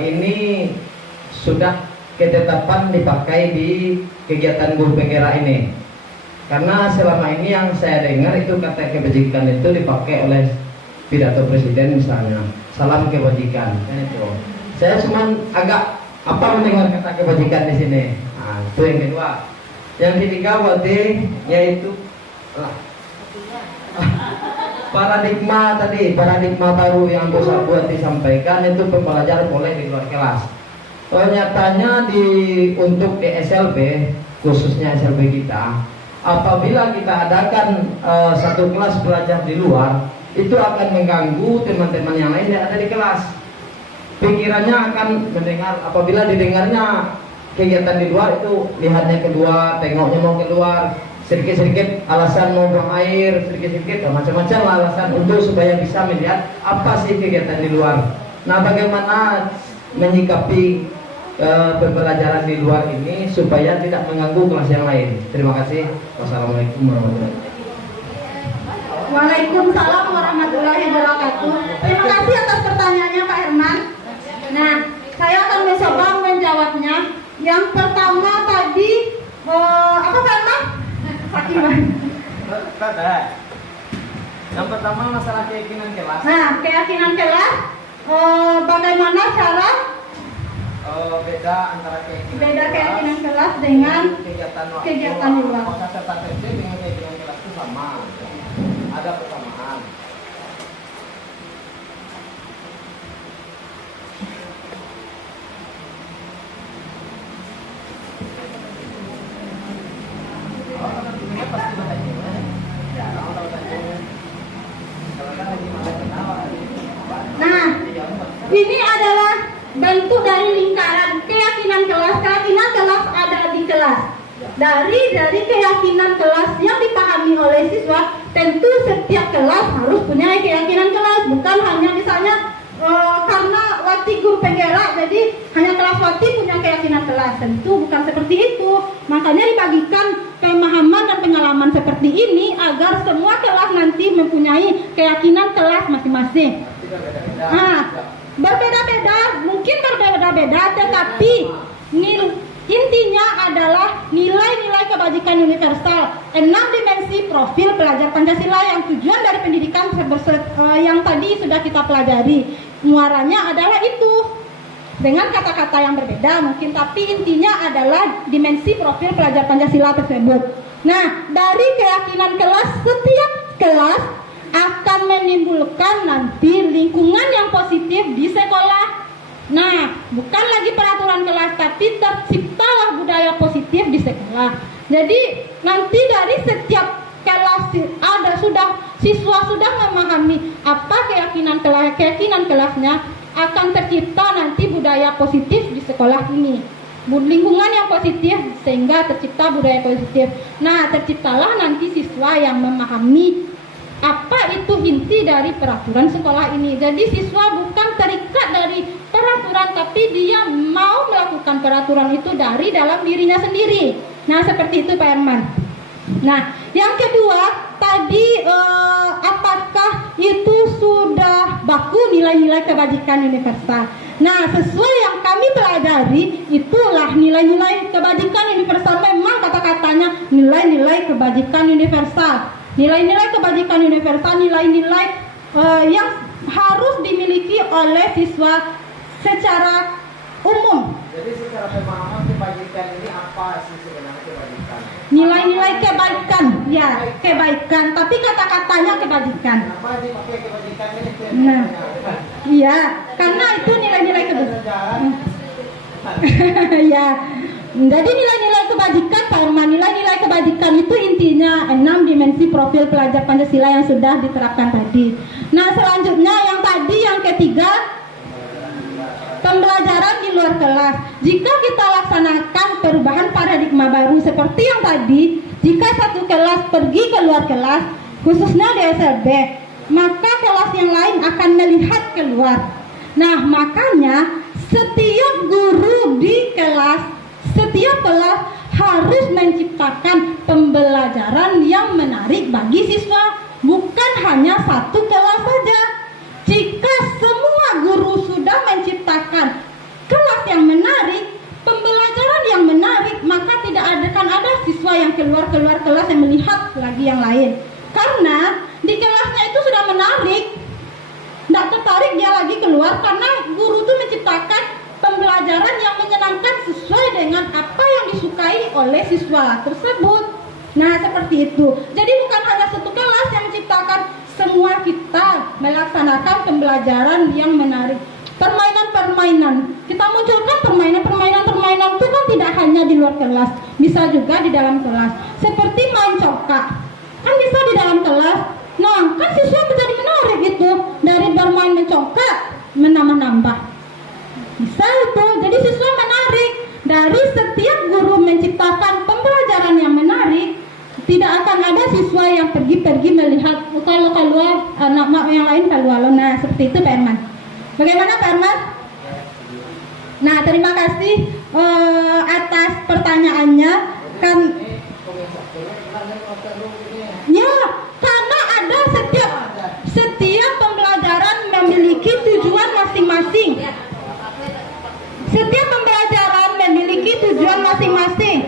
ini sudah ketetapan dipakai di kegiatan guru penggerak ini? Karena selama ini yang saya dengar itu kata kebajikan itu dipakai oleh pidato presiden misalnya, salam kebajikan, kan itu. Saya cuma agak mendengar kata kebajikan di sini. Nah, itu yang kedua. Yang ketiga berarti yaitu paradigma baru yang bisa buat disampaikan itu pembelajaran boleh di luar kelas. Nyatanya untuk di SLB, khususnya SLB kita, apabila kita adakan satu kelas belajar di luar, itu akan mengganggu teman-teman yang lain yang ada di kelas. Pikirannya akan mendengar, apabila didengarnya kegiatan di luar itu lihatnya kedua, tengoknya mau keluar, sedikit-sedikit alasan mau buang air, sedikit-sedikit macam-macam alasan untuk supaya bisa melihat apa sih kegiatan di luar. Nah, bagaimana menyikapi pembelajaran di luar ini supaya tidak mengganggu kelas yang lain? Terima kasih. Wassalamualaikum warahmatullahi wabarakatuh. Waalaikumsalam warahmatullahi wabarakatuh. Terima kasih atas pertanyaannya Pak Herman. Nah, saya akan mencoba menjawabnya. Yang pertama tadi apa Pak Herman? Yang pertama masalah keyakinan kelas. Nah, keyakinan kelas bagaimana cara beda antara keyakinan kelas dengan kegiatan di luar. Apakah tata tertib dengan keyakinan kelas itu sama? Ada persamaan. Nah, ini adalah bentuk dari lingkaran keyakinan kelas. Keyakinan kelas ada di kelas. Dari keyakinan kelas yang dipahami oleh siswa, tentu setiap kelas harus punya keyakinan kelas. Bukan hanya misalnya karena Wati guru penggerak, jadi hanya kelas Wati punya keyakinan kelas. Tentu bukan seperti itu. Makanya dibagikan pemahaman dan pengalaman seperti ini agar semua kelas nanti mempunyai keyakinan kelas masing-masing. Nah, berbeda-beda, mungkin berbeda-beda, tetapi intinya adalah nilai-nilai kebajikan kebajikan universal, 6 dimensi profil pelajar Pancasila yang tujuan dari pendidikan yang tadi sudah kita pelajari. Muaranya adalah itu. Dengan kata-kata yang berbeda mungkin, tapi intinya adalah dimensi profil pelajar Pancasila tersebut. Nah, dari keyakinan kelas, setiap kelas akan menimbulkan nanti lingkungan yang positif di sekolah. Nah, bukan lagi peraturan kelas, tapi terciptalah budaya positif di sekolah. Jadi nanti dari setiap kelas siswa sudah memahami apa keyakinan kelasnya, akan tercipta nanti budaya positif di sekolah ini. Lingkungan yang positif sehingga tercipta budaya positif. Nah, terciptalah nanti siswa yang memahami apa itu inti dari peraturan sekolah ini. Jadi siswa bukan terikat dari peraturan, tapi dia mau melakukan peraturan itu dari dalam dirinya sendiri. Nah, seperti itu Pak Herman. Nah, yang kedua tadi apakah itu sudah baku nilai-nilai kebajikan universal? Nah, sesuai yang kami pelajari, itulah nilai-nilai kebajikan universal. Memang kata-katanya nilai-nilai kebajikan universal. Nilai-nilai kebajikan universal, nilai-nilai yang harus dimiliki oleh siswa secara umum. Jadi secara pemahaman kebajikan ini apa sih sebenarnya kebajikan? Nilai-nilai kebaikan, ya kebaikan, tapi kata-katanya kebajikan. Kenapa dipakai kebajikan ini? Nah, iya, karena itu nilai-nilai kebaikan. Ya, jadi nilai-nilai kebajikan, Pak Herman, nilai-nilai kebajikan itu intinya 6 dimensi profil pelajar Pancasila yang sudah diterapkan tadi. Nah, selanjutnya yang tadi yang ketiga, pembelajaran di luar kelas. Jika kita laksanakan perubahan paradigma baru seperti yang tadi, jika satu kelas pergi ke luar kelas, khususnya di SLB, maka kelas yang lain akan melihat keluar. Nah, makanya setiap guru di kelas, setiap kelas harus menciptakan pembelajaran yang menarik bagi siswa, bukan hanya satu kelas saja. Jika semua guru sudah menciptakan kelas yang menarik, pembelajaran yang menarik, maka tidak akan ada siswa yang keluar kelas yang melihat lagi yang lain. Karena di kelasnya itu sudah menarik, tidak tertarik dia lagi keluar karena guru itu menciptakan pembelajaran yang menyenangkan sesuai dengan apa yang disukai oleh siswa tersebut. Nah, seperti itu. Jadi bukan hanya satu kelas yang menciptakan, semua kita melaksanakan pembelajaran yang menarik. Permainan-permainan, kita munculkan permainan itu kan tidak hanya di luar kelas, bisa juga di dalam kelas. Seperti main cokak, kan bisa di dalam kelas. Nah, kan siswa menjadi menarik itu, dari bermain mencokak menambah-nambah. Bisa itu, jadi siswa menarik. Dari setiap guru menciptakan pembelajaran yang menarik, tidak akan ada siswa yang pergi-pergi melihat kalau keluar anak yang lain keluar. Nah, seperti itu Pak Herman. Bagaimana Pak Herman? Nah, terima kasih atas pertanyaannya. Ya, karena ada setiap pembelajaran memiliki tujuan masing-masing. Setiap pembelajaran memiliki tujuan masing-masing.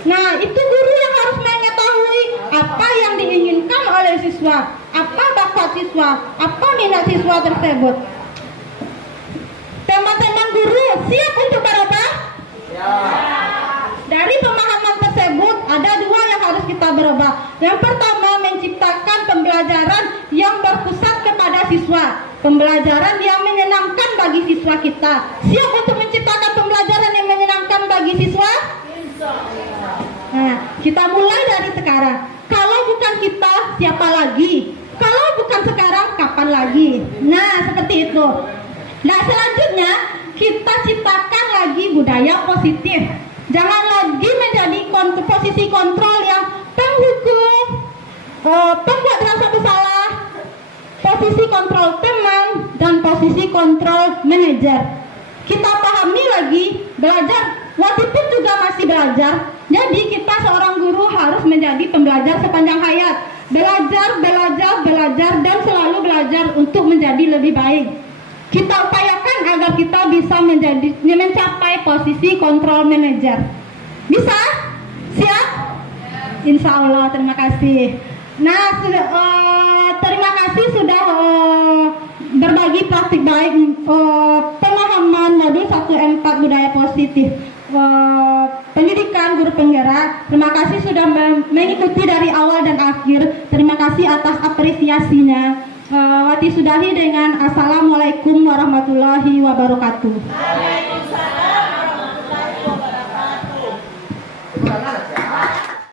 Nah, itu guru yang harus mengetahui apa yang diinginkan oleh siswa, apa bakat siswa, apa minat siswa tersebut. Teman-teman guru siap untuk berubah? Ya. Dari pemahaman tersebut ada dua yang harus kita berubah. Yang pertama, menciptakan pembelajaran yang berpusat kepada siswa, pembelajaran yang menyenangkan bagi siswa kita. Siap untuk menciptakan pembelajaran yang menyenangkan bagi siswa? Nah, kita mulai dari sekarang. Kalau bukan kita, siapa lagi? Kalau bukan sekarang, kapan lagi? Nah, seperti itu. Nah, selanjutnya kita ciptakan lagi budaya positif. Jangan lagi menjadi posisi kontrol yang penghukum, pembuat rasa bersalah, posisi kontrol teman, dan posisi kontrol manajer. Kita pahami lagi, belajar, walaupun juga masih belajar. Jadi kita seorang guru harus menjadi pembelajar sepanjang hayat. Belajar, dan selalu belajar untuk menjadi lebih baik. Kita upayakan agar kita bisa mencapai posisi kontrol manajer. Bisa? Siap? Insya Allah, terima kasih. Nah, terima kasih sudah berbagi praktik baik pemahaman modul 1M4 budaya positif. Pendidikan guru penggerak, terima kasih sudah mengikuti dari awal dan akhir. Terima kasih atas apresiasinya. Wati sudahi dengan Assalamualaikum warahmatullahi wabarakatuh.